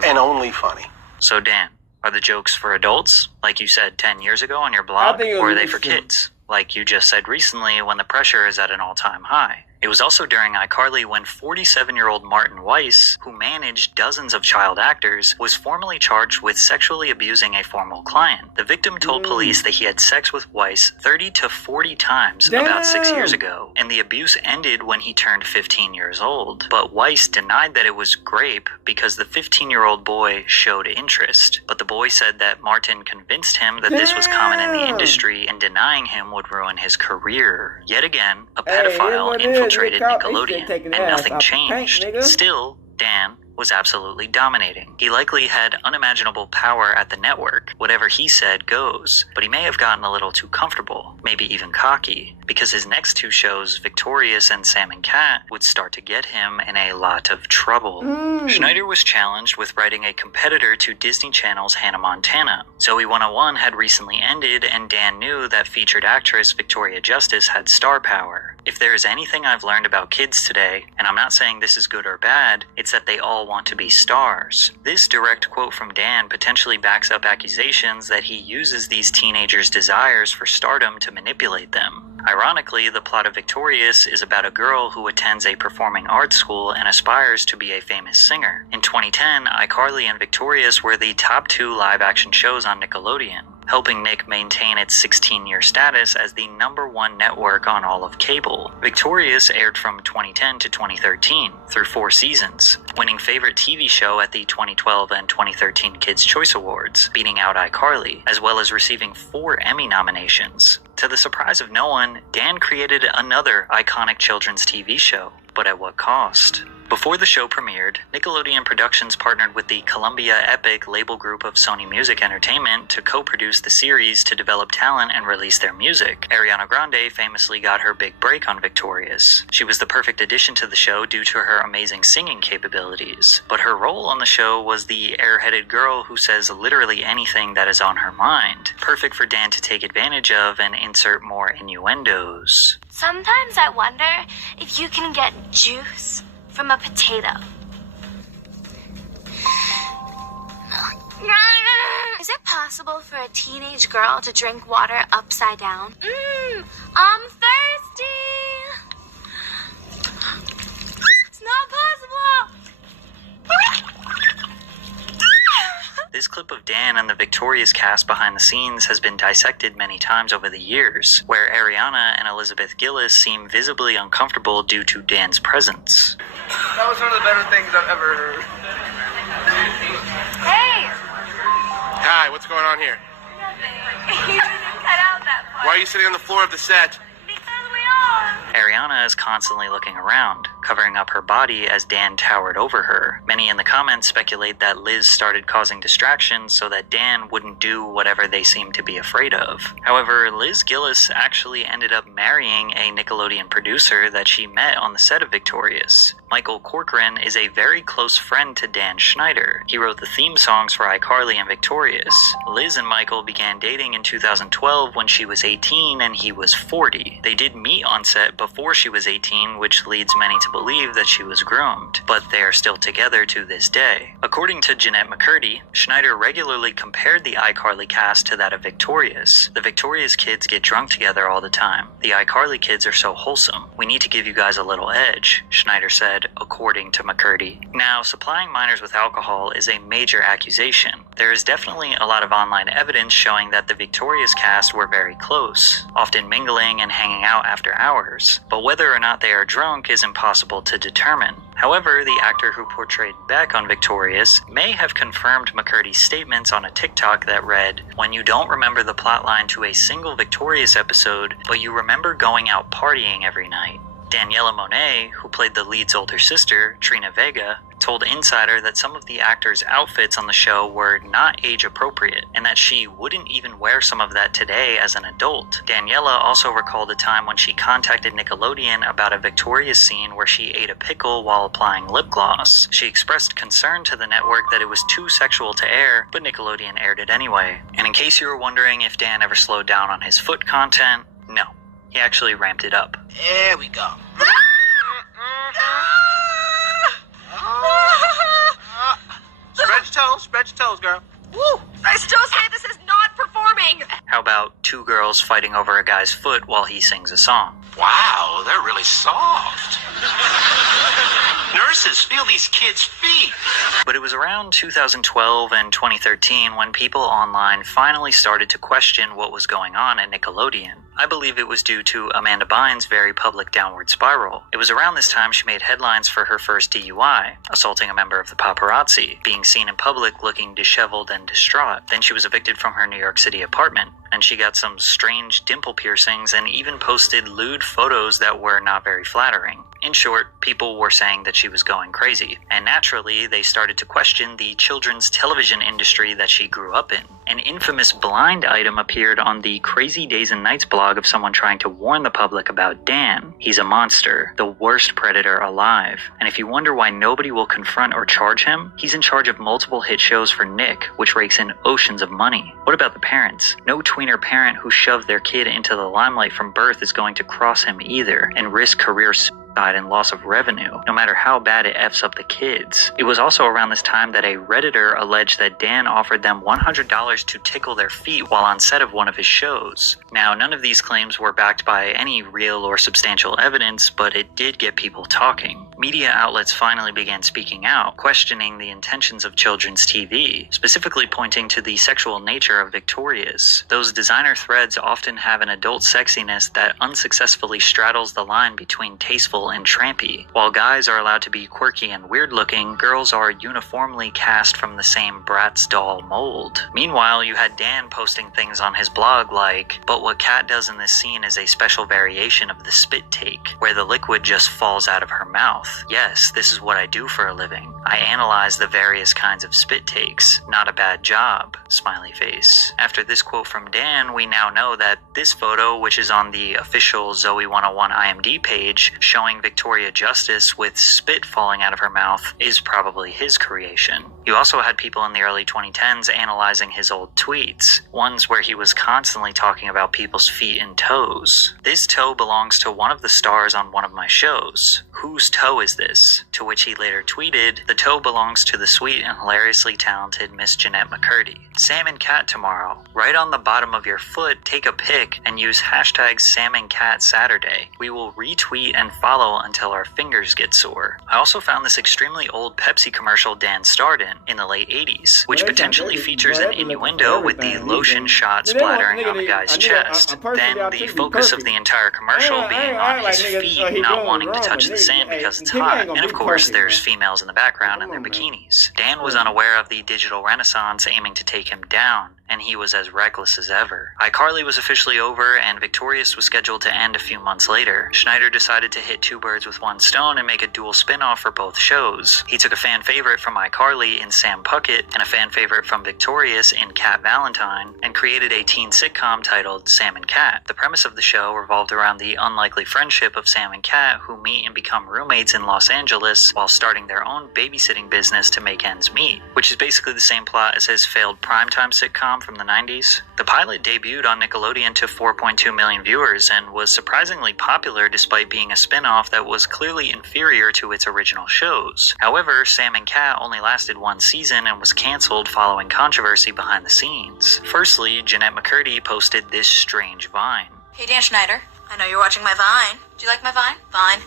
and only funny. So Dan, are the jokes for adults, like you said 10 years ago on your blog, or are they for kids, like you just said recently when the pressure is at an all-time high? It was also during iCarly when 47-year-old Martin Weiss, who managed dozens of child actors, was formally charged with sexually abusing a former client. The victim told police that he had sex with Weiss 30 to 40 times about 6 years ago, and the abuse ended when he turned 15 years old. But Weiss denied that it was rape because the 15-year-old boy showed interest. But the boy said that Martin convinced him that this was common in the industry, and denying him would ruin his career. Yet again, a pedophile infiltrated Nickelodeon, and nothing changed. Still, Dan was absolutely dominating. He likely had unimaginable power at the network. Whatever he said goes, but he may have gotten a little too comfortable, maybe even cocky, because his next 2 shows, Victorious and Sam and Cat, would start to get him in a lot of trouble. Schneider was challenged with writing a competitor to Disney Channel's Hannah Montana. Zoe 101 had recently ended, and Dan knew that featured actress Victoria Justice had star power. If there is anything I've learned about kids today, and I'm not saying this is good or bad, it's that they all want to be stars. This direct quote from Dan potentially backs up accusations that he uses these teenagers' desires for stardom to manipulate them. Ironically, the plot of Victorious is about a girl who attends a performing arts school and aspires to be a famous singer. In 2010, iCarly and Victorious were the top 2 live-action shows on Nickelodeon. helping Nick maintain its 16-year status as the #1 network on all of cable. Victorious aired from 2010 to 2013 through 4 seasons, winning Favorite TV Show at the 2012 and 2013 Kids' Choice Awards, beating out iCarly, as well as receiving 4 Emmy nominations. To the surprise of no one, Dan created another iconic children's TV show, but at what cost? Before the show premiered, Nickelodeon Productions partnered with the Columbia Epic label group of Sony Music Entertainment to co-produce the series to develop talent and release their music. Ariana Grande famously got her big break on Victorious. She was the perfect addition to the show due to her amazing singing capabilities, but her role on the show was the airheaded girl who says literally anything that is on her mind, perfect for Dan to take advantage of and insert more innuendos. Sometimes I wonder if you can get juice from a potato. Is it possible for a teenage girl to drink water upside down? I'm thirsty. It's not possible. This clip of Dan and the Victorious cast behind the scenes has been dissected many times over the years, where Ariana and Elizabeth Gillis seem visibly uncomfortable due to Dan's presence. That was one of the better things I've ever heard. Hey! Hi, what's going on here? Nothing. You didn't cut out that part. Why are you sitting on the floor of the set? Because we are. Ariana is constantly looking around, covering up her body as Dan towered over her. Many in the comments speculate that Liz started causing distractions so that Dan wouldn't do whatever they seem to be afraid of. However, Liz Gillis actually ended up marrying a Nickelodeon producer that she met on the set of Victorious. Michael Corcoran is a very close friend to Dan Schneider. He wrote the theme songs for iCarly and Victorious. Liz and Michael began dating in 2012 when she was 18 and he was 40. They did meet on set before she was 18, which leads many to believe that she was groomed, but they are still together to this day. According to Jeanette McCurdy, Schneider regularly compared the iCarly cast to that of Victorious. The Victorious kids get drunk together all the time. The iCarly kids are so wholesome. We need to give you guys a little edge, Schneider said, according to McCurdy. Now, supplying minors with alcohol is a major accusation. There is definitely a lot of online evidence showing that the Victorious cast were very close, often mingling and hanging out after hours, but whether or not they are drunk is impossible to determine. However, the actor who portrayed Beck on Victorious may have confirmed McCurdy's statements on a TikTok that read, "When you don't remember the plotline to a single Victorious episode, but you remember going out partying every night." Daniela Monet, who played the lead's older sister, Trina Vega, told Insider that some of the actors' outfits on the show were not age appropriate, and that she wouldn't even wear some of that today as an adult. Daniela also recalled a time when she contacted Nickelodeon about a Victorious scene where she ate a pickle while applying lip gloss. She expressed concern to the network that it was too sexual to air, but Nickelodeon aired it anyway. And in case you were wondering if Dan ever slowed down on his foot content, no. He actually ramped it up. There we go. Spread your toes, girl. Woo! I still say this is not performing. How about 2 girls fighting over a guy's foot while he sings a song? Wow, they're really soft. Nurses, feel these kids' feet. But it was around 2012 and 2013 when people online finally started to question what was going on at Nickelodeon. I believe it was due to Amanda Bynes' very public downward spiral. It was around this time she made headlines for her first DUI, assaulting a member of the paparazzi, being seen in public looking disheveled and distraught. Then she was evicted from her New York City apartment, and she got some strange dimple piercings and even posted lewd photos that were not very flattering. In short, people were saying that she was going crazy, and naturally, they started to question the children's television industry that she grew up in. An infamous blind item appeared on the Crazy Days and Nights blog of someone trying to warn the public about Dan. He's a monster, the worst predator alive. And if you wonder why nobody will confront or charge him, he's in charge of multiple hit shows for Nick, which rakes in oceans of money. What about the parents? No tweener parent who shoved their kid into the limelight from birth is going to cross him either and risk career side and loss of revenue, no matter how bad it F's up the kids. It was also around this time that a Redditor alleged that Dan offered them $100 to tickle their feet while on set of one of his shows. Now, none of these claims were backed by any real or substantial evidence, but it did get people talking. Media outlets finally began speaking out, questioning the intentions of children's TV, specifically pointing to the sexual nature of Victoria's. Those designer threads often have an adult sexiness that unsuccessfully straddles the line between tasteful and trampy. While guys are allowed to be quirky and weird-looking, girls are uniformly cast from the same Bratz doll mold. Meanwhile, you had Dan posting things on his blog like, "But what Kat does in this scene is a special variation of the spit take, where the liquid just falls out of her mouth. Yes, this is what I do for a living. I analyze the various kinds of spit takes. Not a bad job," smiley face. After this quote from Dan, we now know that this photo, which is on the official Zoe 101 IMD page, showing Victoria Justice with spit falling out of her mouth, is probably his creation. You also had people in the early 2010s analyzing his old tweets, ones where he was constantly talking about people's feet and toes. "This toe belongs to one of the stars on one of my shows. Whose toe is this?" To which he later tweeted, "The toe belongs to the sweet and hilariously talented Miss Jeanette McCurdy. Sam and Cat tomorrow. Right on the bottom of your foot, take a pic and use hashtag Sam and Cat Saturday. We will retweet and follow until our fingers get sore." I also found this extremely old Pepsi commercial Dan starred in the late 80s, which potentially features an innuendo with the lotion shot splattering on the guy's chest. Then the focus of the entire commercial being on his feet not wanting to touch the sand because it's hot. And of course, there's females in the background in their bikinis. Dan was unaware of the digital renaissance aiming to take him down, and he was as reckless as ever. iCarly was officially over, and Victorious was scheduled to end a few months later. Schneider decided to hit two birds with one stone and make a dual spin-off for both shows. He took a fan favorite from iCarly in Sam Puckett and a fan favorite from Victorious in Cat Valentine, and created a teen sitcom titled Sam and Cat. The premise of the show revolved around the unlikely friendship of Sam and Cat, who meet and become roommates in Los Angeles while starting their own babysitting business to make ends meet, which is basically the same plot as his failed primetime sitcom from the 90s. The pilot debuted on Nickelodeon to 4.2 million viewers and was surprisingly popular despite being a spin-off that was clearly inferior to its original shows. However, Sam and Cat only lasted one season and was cancelled following controversy behind the scenes. Firstly, Jeanette McCurdy posted this strange Vine. Hey, Dan Schneider. I know you're watching my Vine. Do you like my Vine? Vine.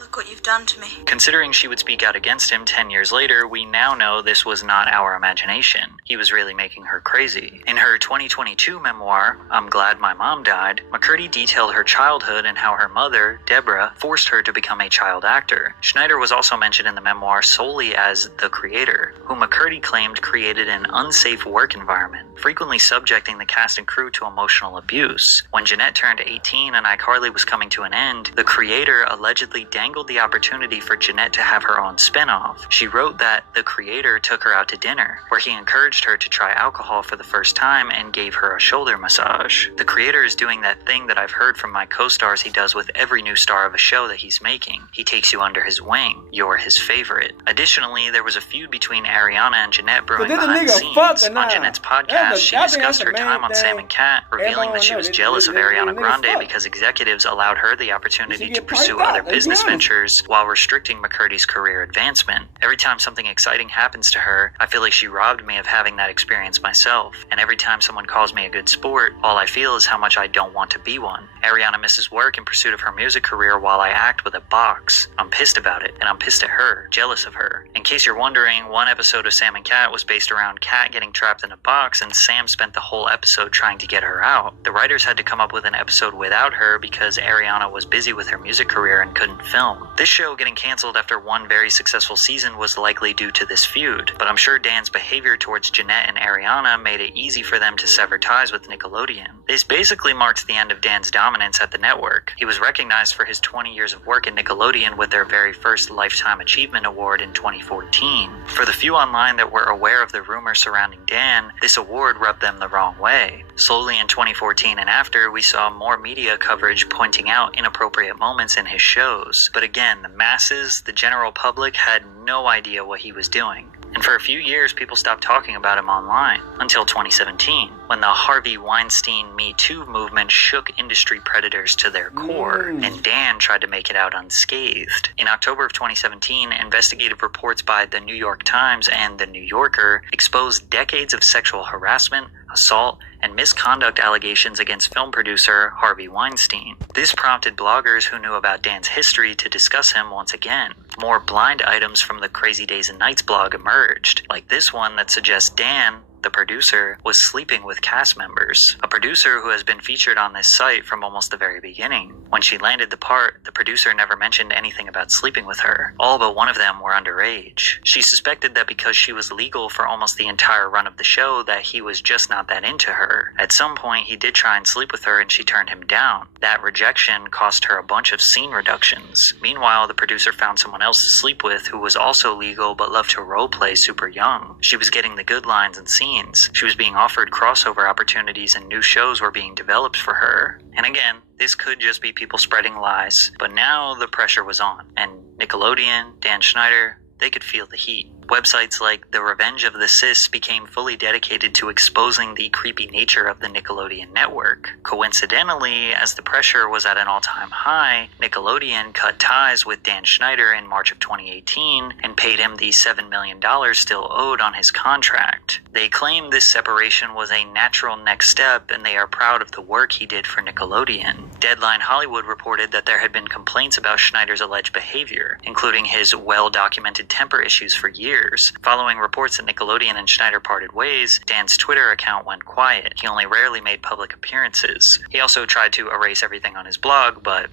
Look what you've done to me. Considering she would speak out against him 10 years later, we now know this was not our imagination. He was really making her crazy. In her 2022 memoir, I'm Glad My Mom Died, McCurdy detailed her childhood and how her mother, Deborah, forced her to become a child actor. Schneider was also mentioned in the memoir solely as the creator, who McCurdy claimed created an unsafe work environment, frequently subjecting the cast and crew to emotional abuse. When Jeanette turned 18 and iCarly was coming to an end, the creator allegedly dangled the opportunity for Jeanette to have her own spin-off. She wrote that the creator took her out to dinner, where he encouraged her to try alcohol for the first time and gave her a shoulder massage. The creator is doing that thing that I've heard from my co-stars he does with every new star of a show that he's making. He takes you under his wing. You're his favorite. Additionally, there was a feud between Ariana and Jeanette brewing behind the scenes. On Jeanette's podcast, she discussed her time on Sam and Cat, revealing that she was jealous of Ariana Grande because executives allowed her the opportunity to pursue other business ventures while restricting McCurdy's career advancement. Every time something exciting happens to her, I feel like she robbed me of having that experience myself. And every time someone calls me a good sport, all I feel is how much I don't want to be one. Ariana misses work in pursuit of her music career while I act with a box. I'm pissed about it, and I'm pissed at her, jealous of her. In case you're wondering, one episode of Sam and Cat was based around Cat getting trapped in a box, and Sam spent the whole episode trying to get her out. The writers had to come up with an episode without her because Ariana was busy with her music career and couldn't film. This show getting canceled after one very successful season was likely due to this feud, but I'm sure Dan's behavior towards Jeanette and Ariana made it easy for them to sever ties with Nickelodeon. This basically marks the end of Dan's dominance at the network. He was recognized for his 20 years of work at Nickelodeon with their very first Lifetime Achievement Award in 2014. For the few online that were aware of the rumors surrounding Dan, this award rubbed them the wrong way. Slowly in 2014 and after, we saw more media coverage pointing out inappropriate moments in his shows. But again, the masses, the general public, had no idea what he was doing. And for a few years, people stopped talking about him online, until 2017. when the Harvey Weinstein Me Too movement shook industry predators to their core, and Dan tried to make it out unscathed. In October of 2017, investigative reports by the New York Times and the New Yorker exposed decades of sexual harassment, assault, and misconduct allegations against film producer Harvey Weinstein. This prompted bloggers who knew about Dan's history to discuss him once again. More blind items from the Crazy Days and Nights blog emerged, like this one that suggests Dan, the producer, was sleeping with cast members, a producer who has been featured on this site from almost the very beginning. When she landed the part, the producer never mentioned anything about sleeping with her. All but one of them were underage. She suspected that because she was legal for almost the entire run of the show, that he was just not that into her. At some point, he did try and sleep with her and she turned him down. That rejection cost her a bunch of scene reductions. Meanwhile, the producer found someone else to sleep with who was also legal but loved to roleplay super young. She was getting the good lines and scenes. She was being offered crossover opportunities and new shows were being developed for her. And again, this could just be people spreading lies, but now the pressure was on, and Nickelodeon, Dan Schneider, they could feel the heat. Websites like The Revenge of the Sis became fully dedicated to exposing the creepy nature of the Nickelodeon network. Coincidentally, as the pressure was at an all-time high, Nickelodeon cut ties with Dan Schneider in March of 2018 and paid him the $7 million still owed on his contract. They claim this separation was a natural next step and they are proud of the work he did for Nickelodeon. Deadline Hollywood reported that there had been complaints about Schneider's alleged behavior, including his well-documented temper issues for years. Following reports that Nickelodeon and Schneider parted ways, Dan's Twitter account went quiet. He only rarely made public appearances. He also tried to erase everything on his blog, but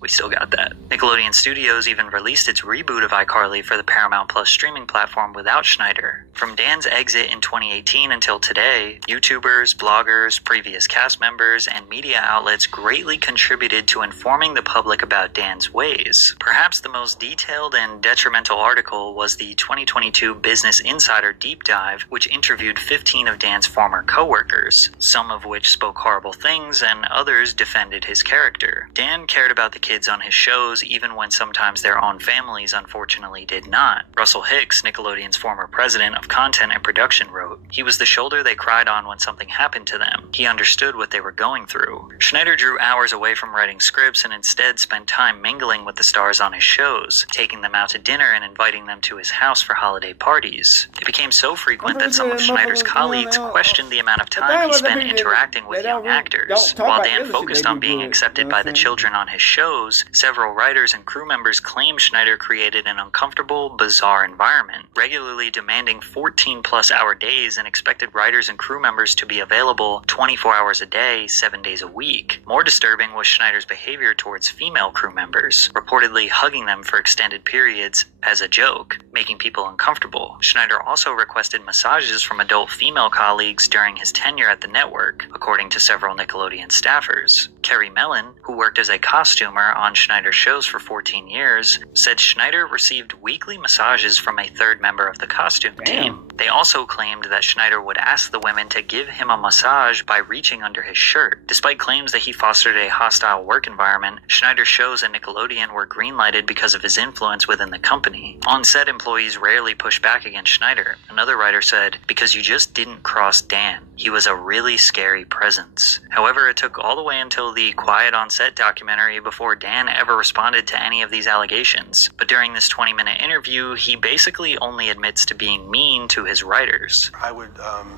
we still got that. Nickelodeon Studios even released its reboot of iCarly for the Paramount Plus streaming platform without Schneider. From Dan's exit in 2018 until today, YouTubers, bloggers, previous cast members, and media outlets greatly contributed to informing the public about Dan's ways. Perhaps the most detailed and detrimental article was the 2022 Business Insider Deep Dive, which interviewed 15 of Dan's former co-workers, some of which spoke horrible things and others defended his character. Dan cared about the kids on his shows even when sometimes their own families unfortunately did not. Russell Hicks, Nickelodeon's former president of content and production, wrote, "He was the shoulder they cried on when something happened to them. He understood what they were going through." Schneider drew hours away from writing scripts and instead spent time mingling with the stars on his shows, taking them out to dinner and inviting them to his house for holiday parties. It became so frequent that some of Schneider's colleagues questioned the amount of time he spent interacting with young actors. While Dan focused on being accepted by the children on his shows, several writers and crew members claimed Schneider created an uncomfortable, bizarre environment, regularly demanding 14-plus hour days and expected writers and crew members to be available 24 hours a day, 7 days a week. More disturbing was Schneider's behavior towards female crew members, reportedly hugging them for extended periods as a joke, making people uncomfortable. Schneider also requested massages from adult female colleagues during his tenure at the network, according to several Nickelodeon staffers. Kerry Mellon, who worked as a costumer on Schneider's shows for 14 years, said Schneider received weekly massages from a third member of the costume team. They also claimed that Schneider would ask the women to give him a massage by reaching under his shirt. Despite claims that he fostered a hostile work environment, Schneider's shows at Nickelodeon were greenlighted because of his influence within the company. On-set employees rarely pushed back against Schneider. Another writer said, "Because you just didn't cross Dan. He was a really scary presence." However, it took all the way until the Quiet on Set documentary before Dan ever responded to any of these allegations. But during this 20-minute interview, he basically only admits to being mean to his writers. I would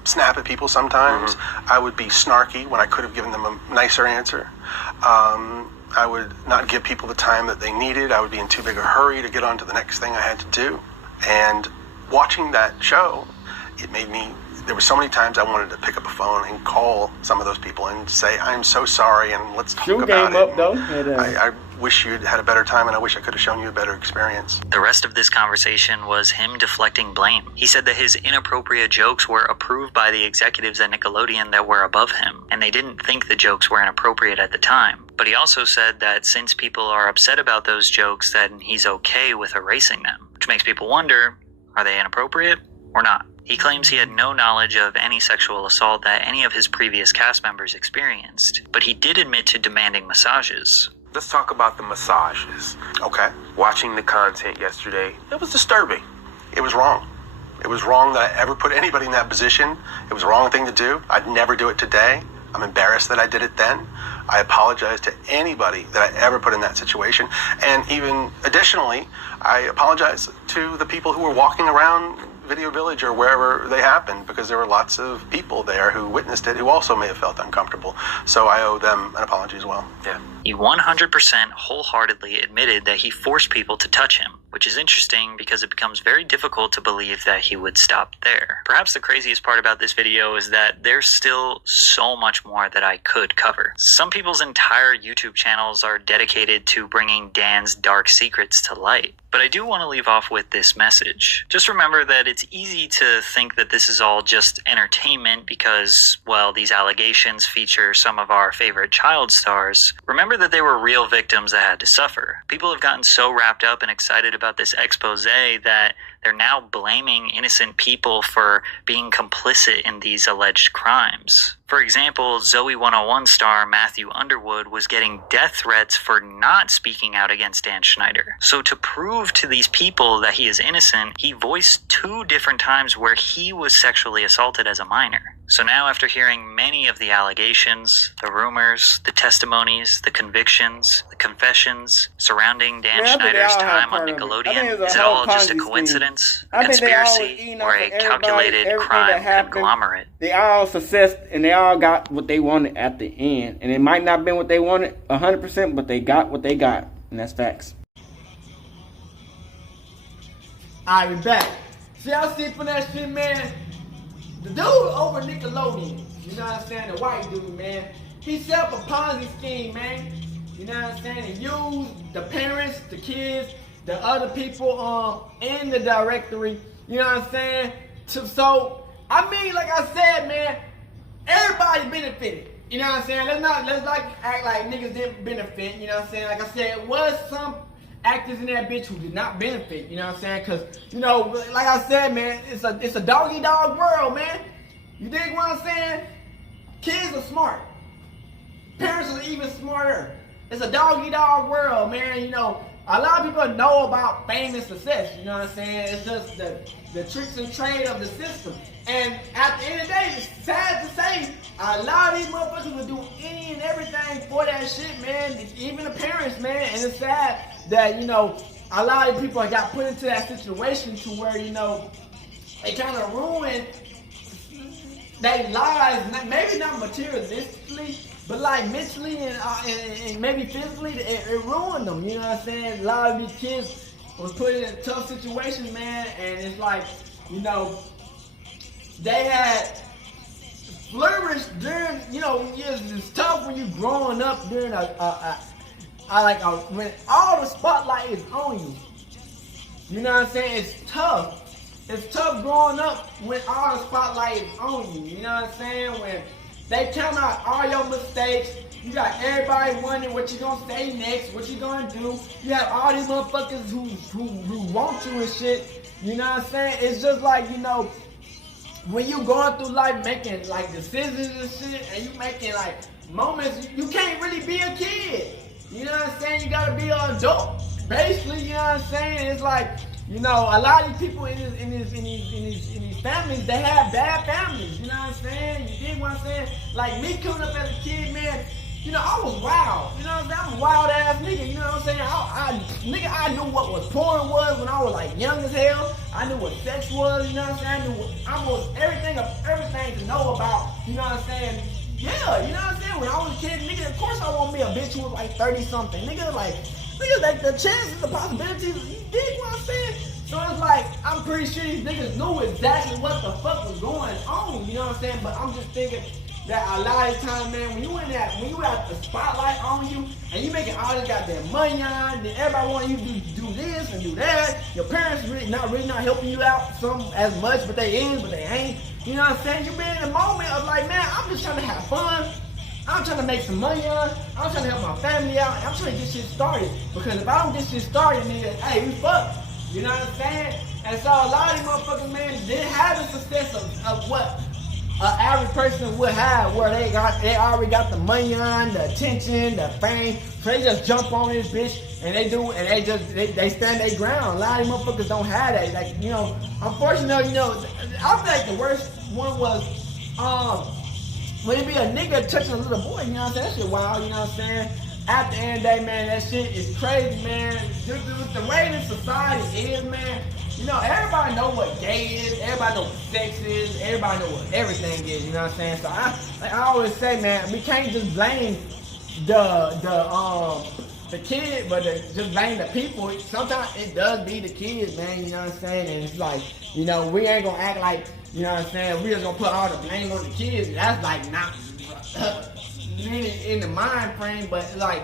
snap at people sometimes. I would be snarky when I could have given them a nicer answer. I would not give people the time that they needed. I would be in too big a hurry to get on to the next thing I had to do. And watching that show, it made me, there were so many times I wanted to pick up a phone and call some of those people and say, "I'm so sorry and let's talk about it." I wish you'd had a better time and I wish I could have shown you a better experience. The rest of this conversation was him deflecting blame. He said that his inappropriate jokes were approved by the executives at Nickelodeon that were above him, and they didn't think the jokes were inappropriate at the time. But he also said that since people are upset about those jokes, then he's okay with erasing them, which makes people wonder, are they inappropriate or not? He claims he had no knowledge of any sexual assault that any of his previous cast members experienced, but he did admit to demanding massages. Let's talk about the massages. Okay. Watching the content yesterday, it was disturbing. It was wrong. It was wrong that I ever put anybody in that position. It was the wrong thing to do. I'd never do it today. I'm embarrassed that I did it then. I apologize to anybody that I ever put in that situation. And even additionally, I apologize to the people who were walking around Video Village or wherever they happened, because there were lots of people there who witnessed it who also may have felt uncomfortable. So I owe them an apology as well. Yeah. He 100% wholeheartedly admitted that he forced people to touch him, which is interesting because it becomes very difficult to believe that he would stop there. Perhaps the craziest part about this video is that there's still so much more that I could cover. Some people's entire YouTube channels are dedicated to bringing Dan's dark secrets to light. But I do want to leave off with this message. Just remember that it's easy to think that this is all just entertainment because, well, these allegations feature some of our favorite child stars. Remember that they were real victims that had to suffer. People have gotten so wrapped up and excited about this expose that they're now blaming innocent people for being complicit in these alleged crimes. For example, Zoe 101 star Matthew Underwood was getting death threats for not speaking out against Dan Schneider. So to prove to these people that he is innocent, he voiced 2 different times where he was sexually assaulted as a minor. So now, after hearing many of the allegations, the rumors, the testimonies, the convictions, the confessions surrounding Dan Schneider's time on Nickelodeon, is it all just a coincidence, a conspiracy, or a calculated crime conglomerate? They all success and they all got what they wanted at the end. And it might not have been what they wanted 100%, but they got what they got. And that's facts. Alright, we back. See, I see from that shit, man. The dude over Nickelodeon, you know what I'm saying? The white dude, man. He set up a Ponzi scheme, man. You know what I'm saying? He used the parents, the kids, the other people in the directory, you know what I'm saying? So, I mean, like I said, man, everybody benefited. You know what I'm saying? Let's not act like niggas didn't benefit, you know what I'm saying? Like I said, it was some actors in that bitch who did not benefit, you know what I'm saying? Because, you know, like I said, man, it's a dog-eat-dog world, man. You dig what I'm saying? Kids are smart. Parents are even smarter. It's a dog-eat-dog world, man. You know, a lot of people know about fame and success, you know what I'm saying? It's just the tricks and trade of the system. And at the end of the day, it's sad to say, a lot of these motherfuckers will do any and everything for that shit, man. Even the parents, man. And it's sad that, you know, a lot of people got put into that situation to where, you know, they kind of ruined their lives, maybe not materialistically, but like mentally and maybe physically, it ruined them, you know what I'm saying? A lot of these kids was put in a tough situation, man, and it's like, you know, they had flourished during, you know, it's tough when you growing up during when all the spotlight is on you. You know what I'm saying? It's tough. It's tough growing up when all the spotlight is on you. You know what I'm saying? When they count out all your mistakes, you got everybody wondering what you gonna say next, what you gonna do. You have all these motherfuckers who want you and shit. You know what I'm saying? It's just like, you know, when you going through life making like decisions and shit, and you making like moments, you can't really be a kid. You know what I'm saying? You gotta be an adult. Basically, you know what I'm saying? It's like, you know, a lot of these people in these families, they have bad families. You know what I'm saying? You dig what I'm saying? Like me coming up as a kid, man, you know, I was wild. You know what I'm saying? I'm a wild ass nigga. You know what I'm saying? I knew what porn was when I was like young as hell. I knew what sex was. You know what I'm saying? I knew almost everything to know about. You know what I'm saying? Yeah, you know what I'm saying? When I was a kid, nigga, of course I want me a bitch who was like 30 something. Nigga, like the chances, the possibilities, you dig what I'm saying? So it's like, I'm pretty sure these niggas knew exactly what the fuck was going on, you know what I'm saying? But I'm just thinking that a lot of times, man, when you have the spotlight on you, and you making all this goddamn money on, then everybody want you to do this and do that. Your parents really not helping you out some as much, but they ain't. You know what I'm saying? You been in the moment of like, man, I'm just trying to have fun. I'm trying to make some money on. I'm trying to help my family out. I'm trying to get shit started. Because if I don't get shit started, nigga, hey, we fucked. You know what I'm saying? And so a lot of these motherfuckers, man, didn't have the success of what average person would have, where they already got the money on, the attention, the fame, so they just jump on this bitch and they stand their ground. A lot of these motherfuckers don't have that. Like, you know, unfortunately, you know, I feel like the worst one was when it be a nigga touching a little boy, you know what I'm saying? That shit wild, you know what I'm saying? At the end of the day, man, that shit is crazy, man. The way this society is, man, you know, everybody know what gay is, everybody know what sex is, everybody know what everything is, you know what I'm saying? So I always say, man, we can't just blame the kid, but just blame the people. Sometimes it does be the kids, man, you know what I'm saying? And it's like, you know, we ain't gonna act like, you know what I'm saying, we just gonna put all the blame on the kids. That's like not really in the mind frame, but like,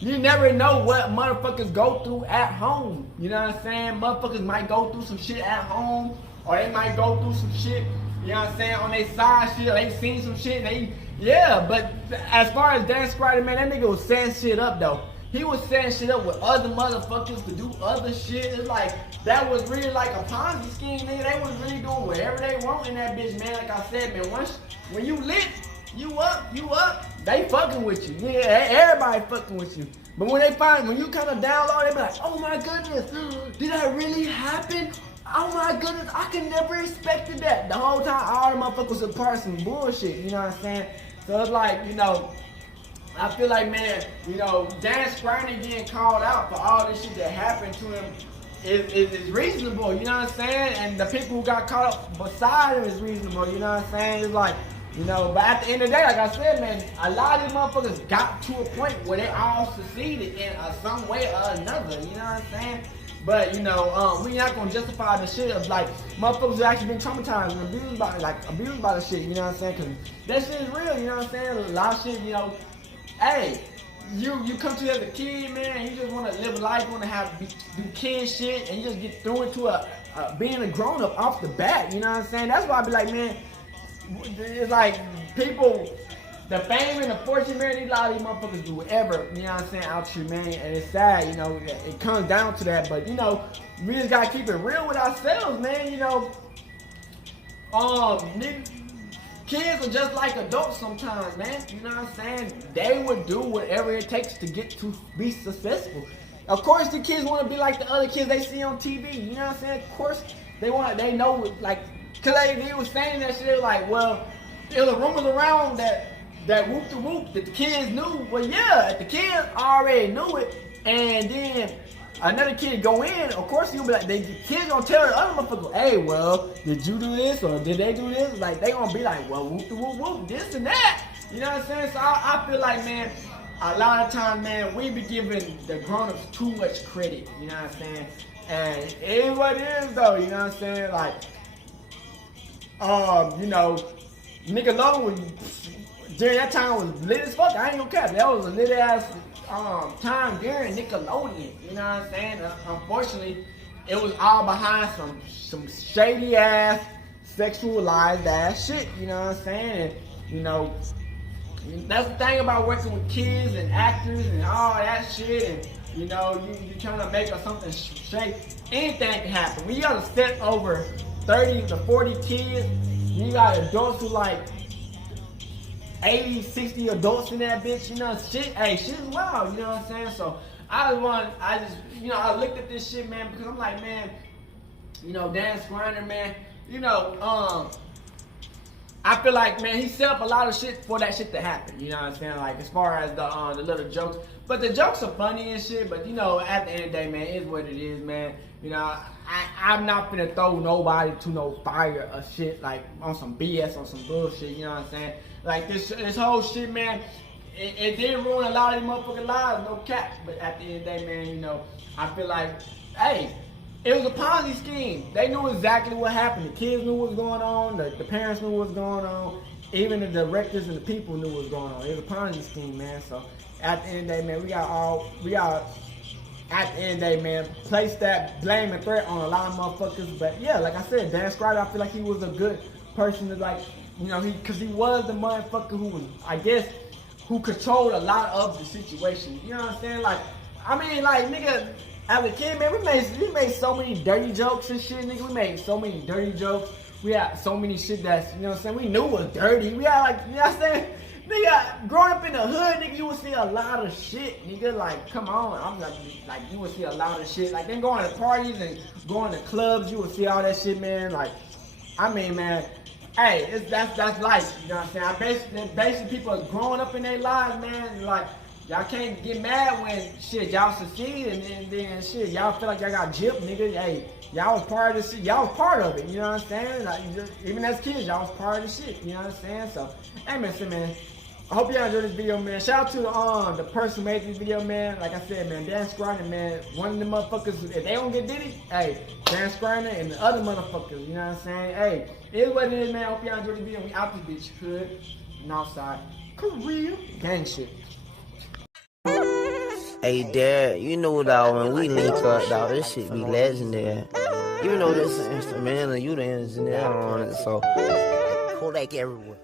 you never know what motherfuckers go through at home. You know what I'm saying? Motherfuckers might go through some shit at home, or they might go through some shit, you know what I'm saying, on their side shit, or they seen some shit, and but as far as Dan Schneider, man, that nigga was setting shit up, though. He was setting shit up with other motherfuckers to do other shit. It's like, that was really like a Ponzi scheme, nigga. They was really doing whatever they want in that bitch, man. Like I said, man, when you lit, you up, they fucking with you. Yeah, everybody fucking with you. But when you kind of down low, they be like, oh my goodness, did that really happen? Oh my goodness, I can never expected that. The whole time, all the motherfuckers was part of some bullshit, you know what I'm saying? So it's like, you know, I feel like, man, you know, Dan Schneider getting called out for all this shit that happened to him is reasonable, you know what I'm saying? And the people who got caught up beside him is reasonable, you know what I'm saying? It's like, you know, but at the end of the day, like I said, man, a lot of these motherfuckers got to a point where they all succeeded in some way or another, you know what I'm saying? But, you know, we not gonna justify the shit of, like, motherfuckers who actually been traumatized and abused by the shit, you know what I'm saying? Cause that shit is real, you know what I'm saying? A lot of shit, you know, hey, you come to as a kid, man, and you just wanna live life, wanna do kid shit, and you just get thrown into being a grown up off the bat, you know what I'm saying? That's why I be like, man, it's like people, the fame and the fortune, man, a lot of these motherfuckers do whatever, you know what I'm saying, out here, man, and it's sad, you know, it comes down to that, but, you know, we just gotta keep it real with ourselves, man, you know, kids are just like adults sometimes, man, you know what I'm saying, they would do whatever it takes to get to be successful. Of course, the kids want to be like the other kids they see on TV, you know what I'm saying, of course, they know, like, cause they was saying that shit, like, well, there was rumors around that whoop the whoop that the kids knew. Well, yeah, the kids already knew it, and then another kid go in. Of course, he'll be like, the kids gonna tell the other motherfucker, hey, well, did you do this or did they do this? Like, they gonna be like, well, whoop the whoop whoop, this and that. You know what I'm saying? So I feel like, man, a lot of times, man, we be giving the grown-ups too much credit. You know what I'm saying? And it is what it is, though. You know what I'm saying? Like, you know, Nickelodeon was, during that time, was lit as fuck. I ain't gonna cap. That was a lit ass time during Nickelodeon. You know what I'm saying? Unfortunately, it was all behind some shady ass, sexualized ass shit. You know what I'm saying? And, you know, that's the thing about working with kids and actors and all that shit. And, you know, you trying to make something shake. Anything can happen. When you got to set over 30 to 40 kids, you got adults who like 80, 60 adults in that bitch, you know, shit is wild, you know what I'm saying? So I looked at this shit, man, because I'm like, man, you know, Dan Schneider, man, you know, I feel like, man, he set up a lot of shit for that shit to happen, you know what I'm saying? Like, as far as the little jokes, but the jokes are funny and shit, but, you know, at the end of the day, man, it is what it is, man. You know, I'm not finna throw nobody to no fire or shit, like, on some BS, on some bullshit, you know what I'm saying? Like, this whole shit, man, it did ruin a lot of these motherfucking lives, no cap, but at the end of the day, man, you know, I feel like, hey, it was a Ponzi scheme. They knew exactly what happened. The kids knew what was going on, the parents knew what was going on, even the directors and the people knew what was going on. It was a Ponzi scheme, man, so at the end of the day, man, we got at the end of the day, man, place that blame and threat on a lot of motherfuckers. But yeah, like I said, Dan Schneider, I feel like he was a good person to, like, you know, because he was the motherfucker who was, I guess, who controlled a lot of the situation. You know what I'm saying? Like, I mean, like, nigga, as a kid, man, we made so many dirty jokes and shit, nigga. We made so many dirty jokes We had so many shit that's, you know what I'm saying, we knew was dirty. We had like, you know what I'm saying? Nigga, growing up in the hood, nigga, you would see a lot of shit, nigga. Like, come on, I'm like, you would see a lot of shit. Like, then going to parties and going to clubs, you would see all that shit, man. Like, I mean, man, hey, that's life, you know what I'm saying? Basically, people are growing up in their lives, man. Like, y'all can't get mad when shit y'all succeed and then shit y'all feel like y'all got gypped, nigga. Hey, y'all was part of this shit. Y'all was part of it. You know what I'm saying? Like, even as kids, y'all was part of the shit. You know what I'm saying? So, hey, man. I hope y'all enjoyed this video, man. Shout out to the person who made this video, man. Like I said, man, Dan Schneider, man, one of the motherfuckers. If they don't get Diddy, hey, Dan Schneider and the other motherfuckers. You know what I'm saying? Hey, it is what it is, man. I hope y'all enjoyed the video. We out this bitch, hood and outside. Korea gang shit. Hey, Dad, you know, dog, when we link up, dog, this shit be legendary. Even though this is instrumental, you the engineer on it, so Kodak everywhere.